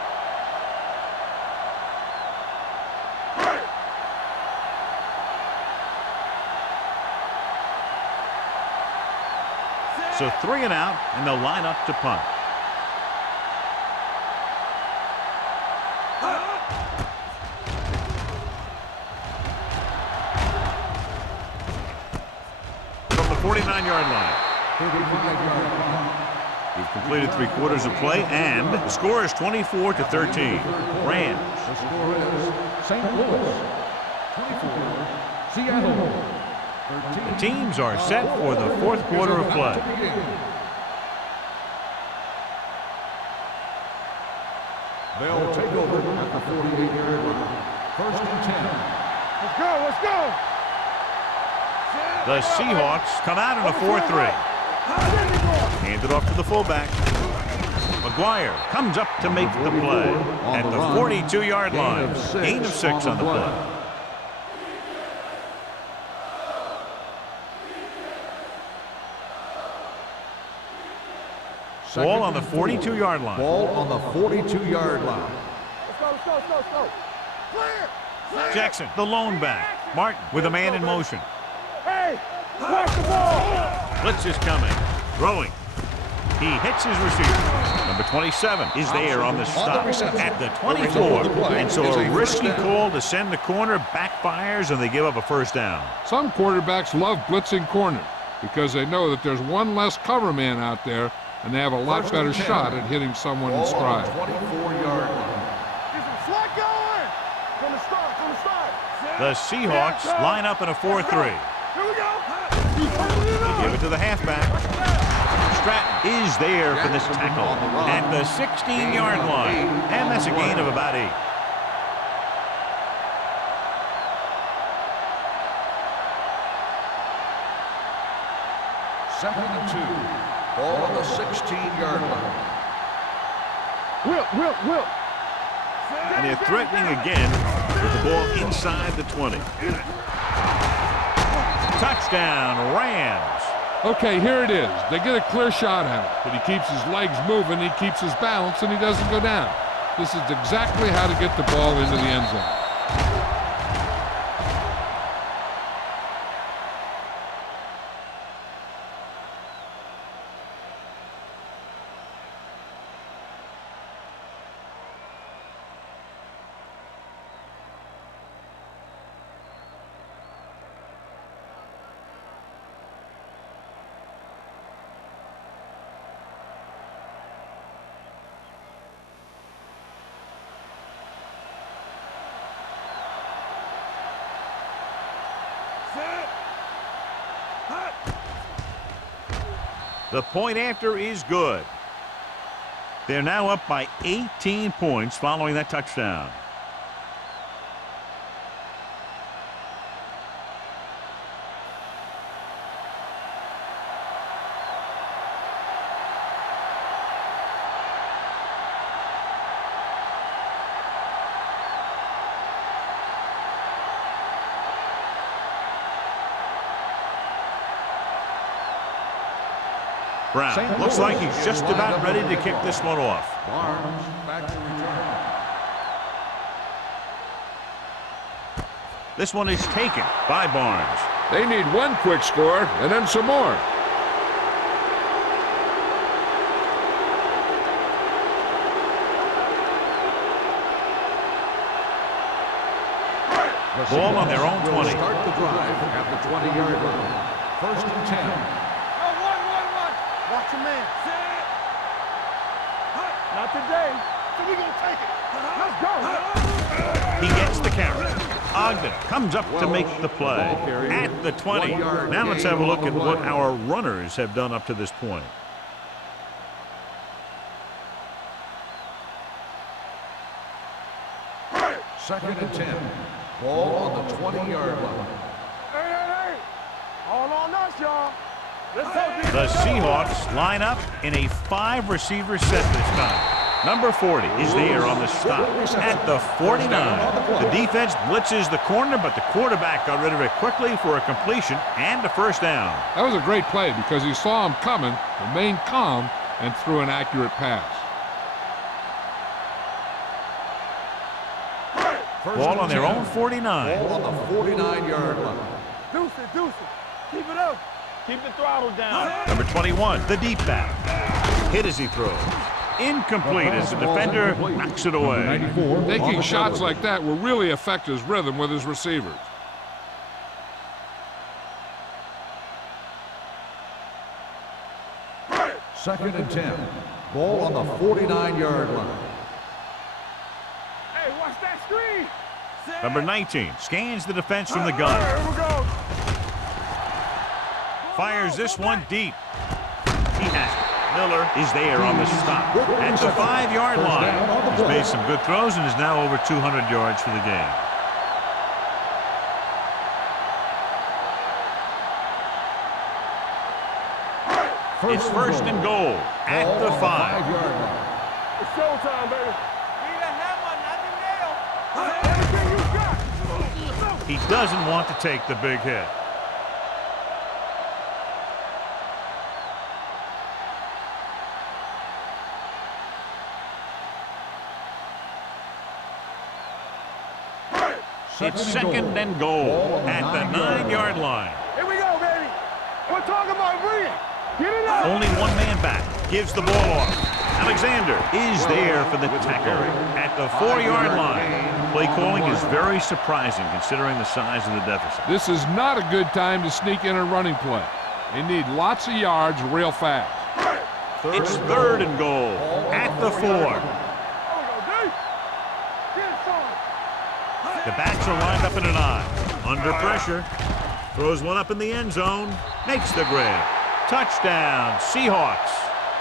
So 3 and out, and they'll line up to punt. From the 49-yard line. We've completed 3/4 of play, and the score is 24-13. Rams. The score is St. Louis 24, Seattle 13. The teams are set for the 4th quarter of play. They'll take over at the 48-yard line. 1st and 10. Let's go, let's go. The Seahawks come out in a 4-3. Hand it off to the fullback. McGuire comes up to make the play at the 42-yard line. Gain of 6 on the play. Ball on the 42-yard line. Ball on the 42-yard line. Let's go, let's go, let's go, let's go. Clear. Jackson, the lone back. Martin with a man in motion. Hey, watch the ball. Blitz is coming. Throwing. He hits his receiver. Number 27 is there on the stop at the 24. And so a risky call to send the corner backfires, and they give up a 1st down. Some quarterbacks love blitzing corner because they know that there's one less cover man out there, and they have a lot better shot at hitting someone in stride. 24-yard line. Get some slot going. From the start, from the start. The Seahawks line up in a 4-3. Here we go. They give it to the halfback. Stratton is there for this tackle at the 16-yard line. And that's a gain of about 8. Second and 2. Ball on the 16-yard line. Will. And they're threatening again with the ball inside the 20. Touchdown, Rams. Okay, here it is. They get a clear shot at it, but he keeps his legs moving, he keeps his balance, and he doesn't go down. This is exactly how to get the ball into the end zone. The point after is good. They're now up by 18 points following that touchdown. Brown looks like he's just about ready to kick this one off. Barnes back to return. This one is taken by Barnes. They need one quick score and then some more. Ball on their own 20. Start the drive at the 20-yard line. 1st and 10. Watch your man. Not today. So we gonna take it. Let's go. He gets the carry. Ogden comes up to make the play at the 20. Now let's have a look at what our runners have done up to this point. Second and 10. Ball on the 20-yard line. Hey. All on us, y'all. Let's go, The Seahawks line up in a 5-receiver set this time. Number 40 is there on the stop at the 49. The defense blitzes the corner, but the quarterback got rid of it quickly for a completion and a first down. That was a great play because he saw him coming, remained calm, and threw an accurate pass. Ball on their own 49. Ball on the 49-yard line. Deuce it. Keep it up. Keep the throttle down. Number 21, the deep back. Hit as he throws. Incomplete as the defender knocks it away. Taking shots like that will really affect his rhythm with his receivers. Second and 10. Ball on the 49-yard line. Hey, watch that screen. Number 19 scans the defense from the gun. Here we go. Fires this one deep. He has it. Miller is there on the stop at the 5-yard line. He's made some good throws and is now over 200 yards for the game. It's first and goal at the 5. It's showtime, baby. Need a hammer, not the nail. Everything you got. He doesn't want to take the big hit. It's second and goal at the 9-yard line. Here we go, baby. We're talking about bring it. Get it up. Only one man back. Gives the ball off. Alexander is there for the tackle at the 4-yard line. Play calling is very surprising considering the size of the deficit. This is not a good time to sneak in a running play. They need lots of yards real fast. It's third and goal at the 4. The backs are lined up in an I. Under pressure. Throws one up in the end zone. Makes the grab. Touchdown, Seahawks.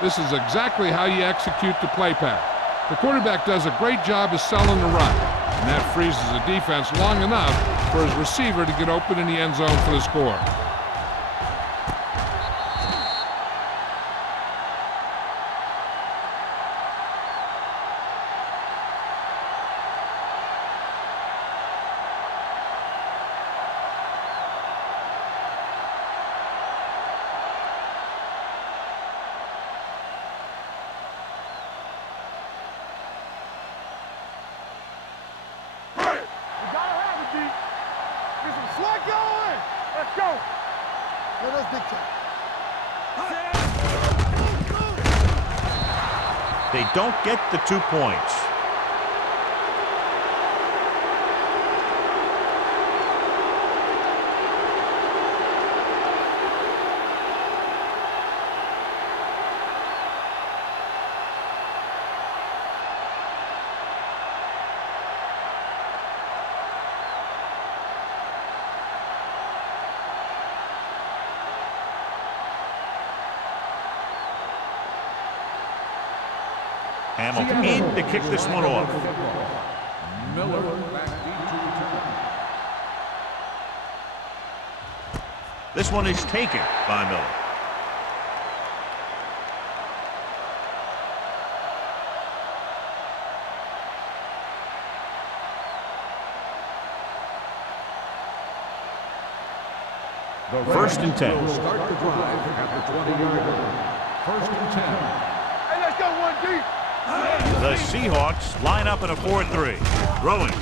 This is exactly how you execute the play pass. The quarterback does a great job of selling the run, and that freezes the defense long enough for his receiver to get open in the end zone for the score. Let's go. Let's big time. They don't get the 2 points. Hamilton in to kick this one off. Miller back deep to return. This one is taken by Miller. First and 10. Will start the drive at the 20-yard line. First and 10. Hey, let's go one deep. The Seahawks line up in a 4-3. Throwing.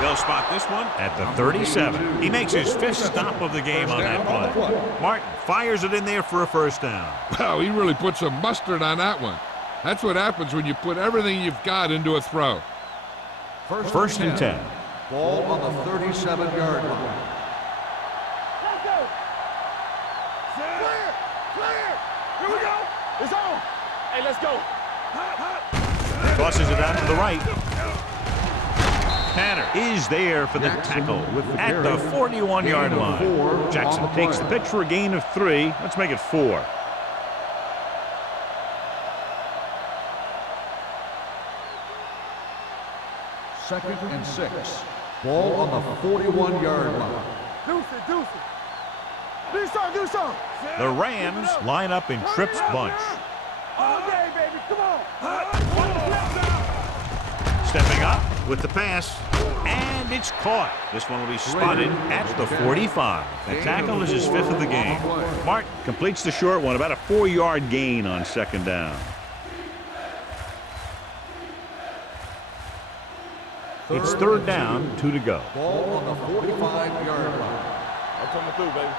They'll spot this one at the 37. He makes his 5th stop of the game on that play. Martin fires it in there for a first down. Wow, he really put some mustard on that one. That's what happens when you put everything you've got into a throw. First and 10. Ball on the 37-yard line. Let's go. Clear. Here we go. It's on. Hey, let's go. Tosses it out to the right. Tanner is there for the tackle at the 41-yard line. Jackson takes the pitch for a gain of 3. Let's make it 4. Second and 6. Ball on the 41-yard line. Deuce it. Do something. The Rams line up in Tripp's bunch. All day, baby. Come on. Stepping up with the pass, and it's caught. This one will be spotted at the 45. The tackle is his 5th of the game. Mark completes the short one, about a 4-yard gain on 2nd down. It's 3rd down, 2 to go. Ball on the 45-yard line. I'm coming through, baby.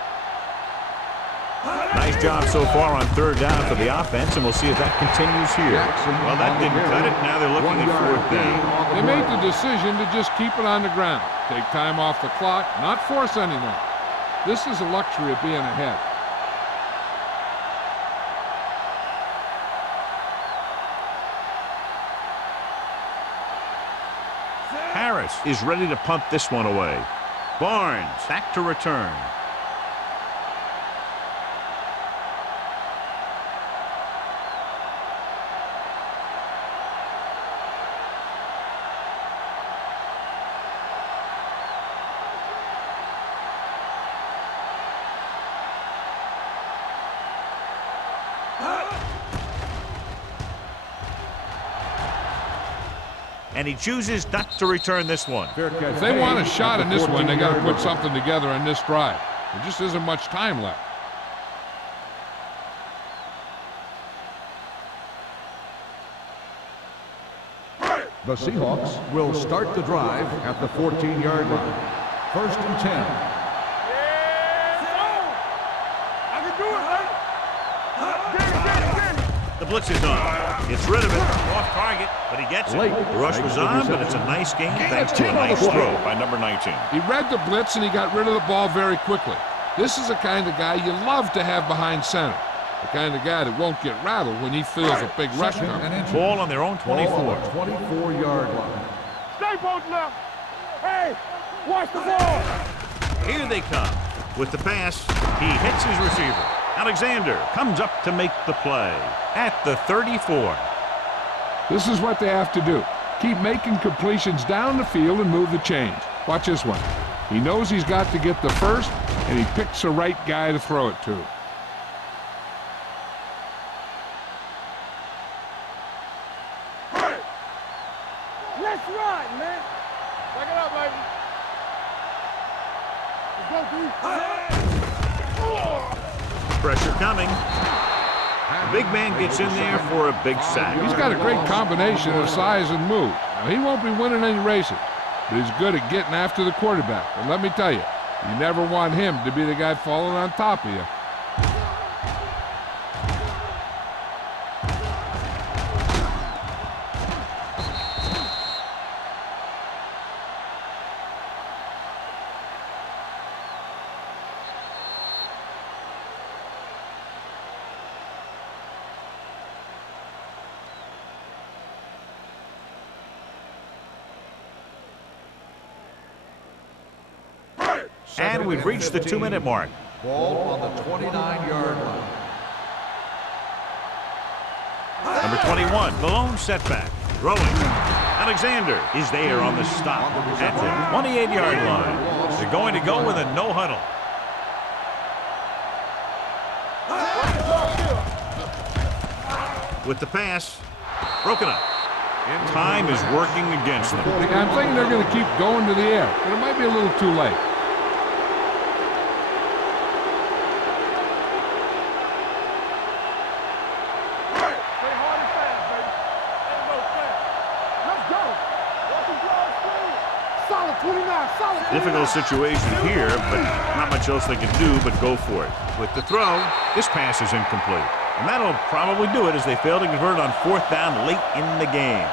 Nice job so far on 3rd down for the offense, and we'll see if that continues here. Well, that didn't cut it. Now they're looking at 4th down. They made the decision to just keep it on the ground. Take time off the clock, not force anything. This is a luxury of being ahead. Harris is ready to punt this one away. Barnes back to return. And he chooses not to return this one. If they want a shot in this one, they got to put something together on this drive. There just isn't much time left. The Seahawks will start the drive at the 14-yard line. 1st and 10. I can do it, man. The blitz is on. Gets rid of it. Off target, but he gets it. The rush was on, but it's a nice game thanks to a nice throw by number 19. He read the blitz, and he got rid of the ball very quickly. This is the kind of guy you love to have behind center. The kind of guy that won't get rattled when he feels a big rush coming. Ball on their own 24. 24-yard line. Stay both left. Hey, watch the ball. Here they come. With the pass, he hits his receiver. Alexander comes up to make the play at the 34. This is what they have to do. Keep making completions down the field and move the chains. Watch this one. He knows he's got to get the first, and he picks the right guy to throw it to. Let's ride, man. Back it up, baby. Let's go, dude. Pressure coming. The big man gets in there for a big sack. He's got a great combination of size and move. Now, he won't be winning any races, but he's good at getting after the quarterback. And let me tell you, you never want him to be the guy falling on top of you. And we've reached the 2-minute mark. Ball on the 29-yard line. Number 21, the lone setback. Throwing. Alexander is there on the stop at the 28-yard line. They're going to go with a no huddle. With the pass, broken up. Time is working against them. I'm thinking they're going to keep going to the air, but it might be a little too late. Difficult situation here, but not much else they can do but go for it. With the throw, this pass is incomplete. And that'll probably do it as they fail to convert on 4th down late in the game.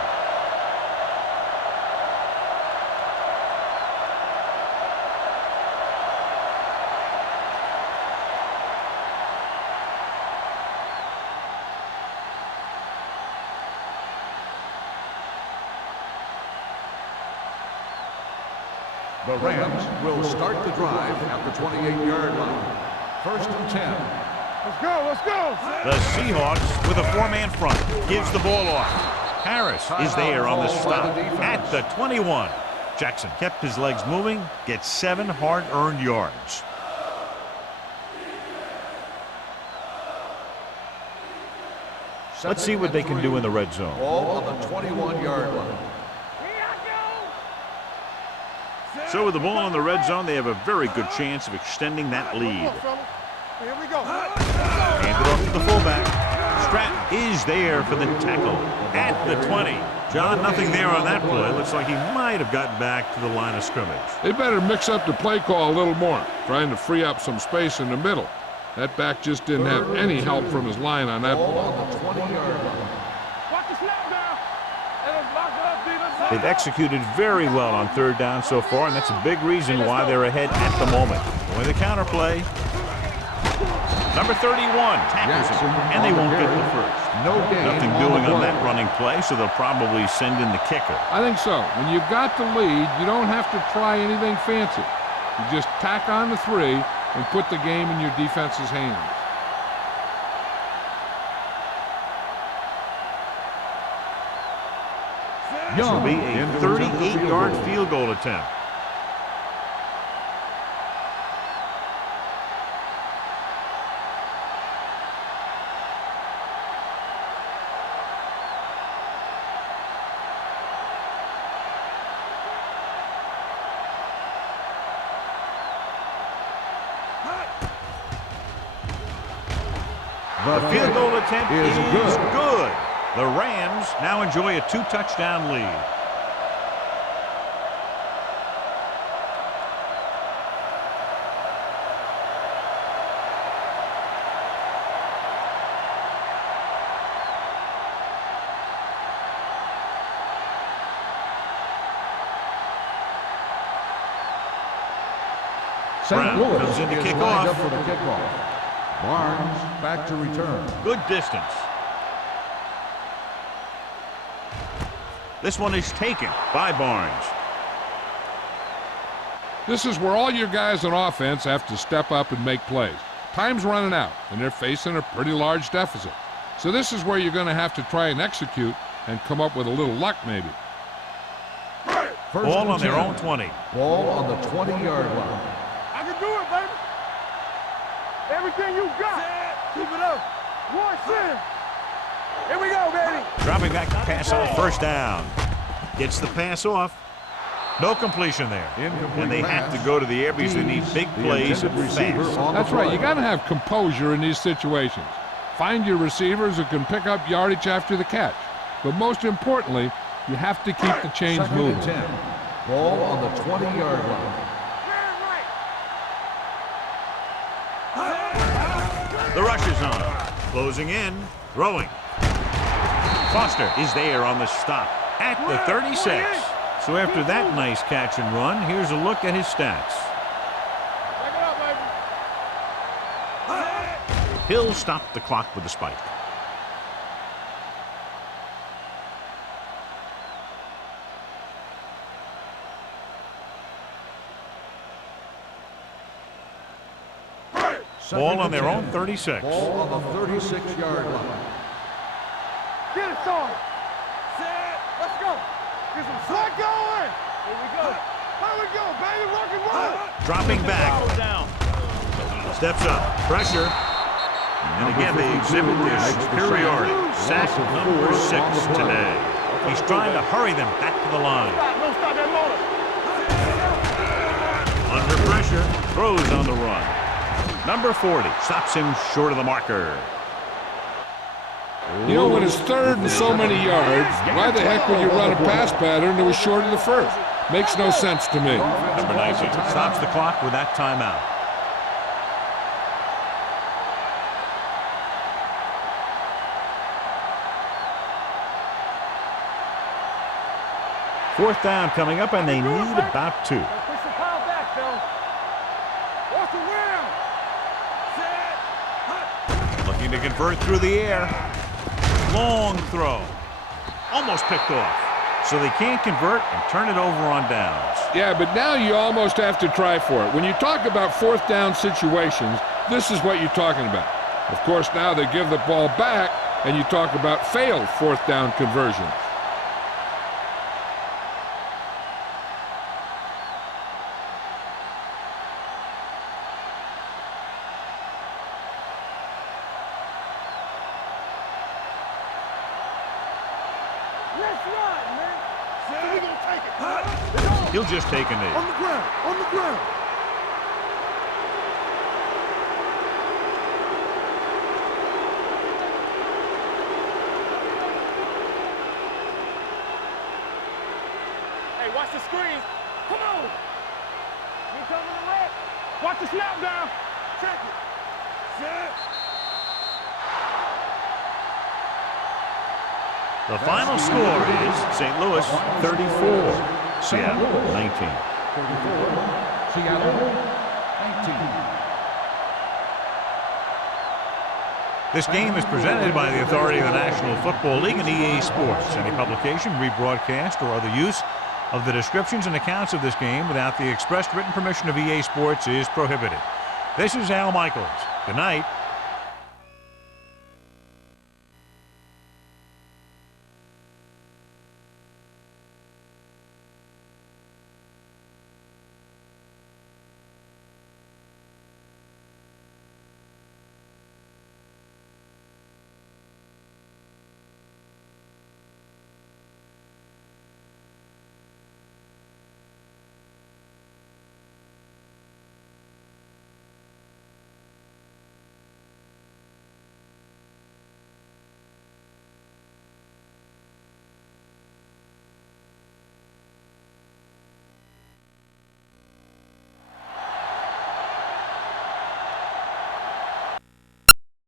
The Rams will start the drive at the 28-yard line. 1st and 10. Let's go, let's go. The Seahawks with a 4-man front gives the ball off. Harris is there on the stop at the 21. Jackson kept his legs moving, gets 7 hard-earned yards. Let's see what they can do in the red zone. Ball on the 21-yard line. So with the ball in the red zone, they have a very good chance of extending that lead. Here we go. Hand it off to the fullback. Stratton is there for the tackle at the 20. John, nothing there on that play. Looks like he might have gotten back to the line of scrimmage. They better mix up the play call a little more, trying to free up some space in the middle. That back just didn't have any help from his line on that ball. On the 20-yard line. Watch the snap now. And then lock it up, defense. They've executed very well on third down so far, and that's a big reason why they're ahead at the moment. With the counter play. Number 31 tackles him, and they won't get the first. No gain. Nothing doing on that running play, so they'll probably send in the kicker. I think so. When you've got the lead, you don't have to try anything fancy. You just tack on the 3 and put the game in your defense's hands. This will be a 38-yard field goal attempt. The field goal attempt is good. The Rams now enjoy a 2-touchdown lead. Brown comes in to kick off. For the kickoff. Barnes back to return. Good distance. This one is taken by Barnes. This is where all your guys on offense have to step up and make plays. Time's running out, and they're facing a pretty large deficit. So this is where you're going to have to try and execute and come up with a little luck maybe. Ball on their own 20. Ball on the 20-yard line. I can do it, baby. Everything you got. Keep it up. 1-6. Here we go, baby. Dropping back to pass on first down. Gets the pass off. No completion there. And they have to go to the air because they need big plays and fast. That's right. You got to have composure in these situations. Find your receivers who can pick up yardage after the catch. But most importantly, you have to keep the chains moving. 10. Ball on the 20-yard line. The rush is on. Closing in. Throwing. Foster is there on the stop at the 36. So after that nice catch and run, here's a look at his stats. He'll stop the clock with the spike. Ball on their own 36. Ball on the 36-yard line. Get it, son. Set. Let's go. Get some slot going. Here we go. Here we go, baby. Rock and roll. Dropping back. Steps up. Pressure. And again, they exhibit their superiority. Sack number 6 today. He's trying to hurry them back to the line. Don't stop that motor. Under pressure. Throws on the run. Number 40 stops him short of the marker. You know, when it's third and so many yards, why the heck would you run a pass pattern that was short of the first? Makes no sense to me. Number 19 stops the clock with that timeout. Fourth down coming up, and they need about 2. Push the pile back, Phil. Watch the wheel. Set. Looking to convert through the air. Long throw. Almost picked off. So they can't convert and turn it over on downs. Yeah, but now you almost have to try for it. When you talk about fourth down situations, this is what you're talking about. Of course, now they give the ball back, and you talk about failed fourth down conversions. Let's run, man. We gonna take it. He'll just take a knee. On the ground. On the ground. Hey, watch the screen. Come on. You coming to red. Watch the snap down. Check it. Set. The final score is St. Louis 34, Seattle 19. 34, Seattle 19. This game is presented by the authority of the National Football League and EA Sports. Any publication, rebroadcast, or other use of the descriptions and accounts of this game without the expressed written permission of EA Sports is prohibited. This is Al Michaels. Good night.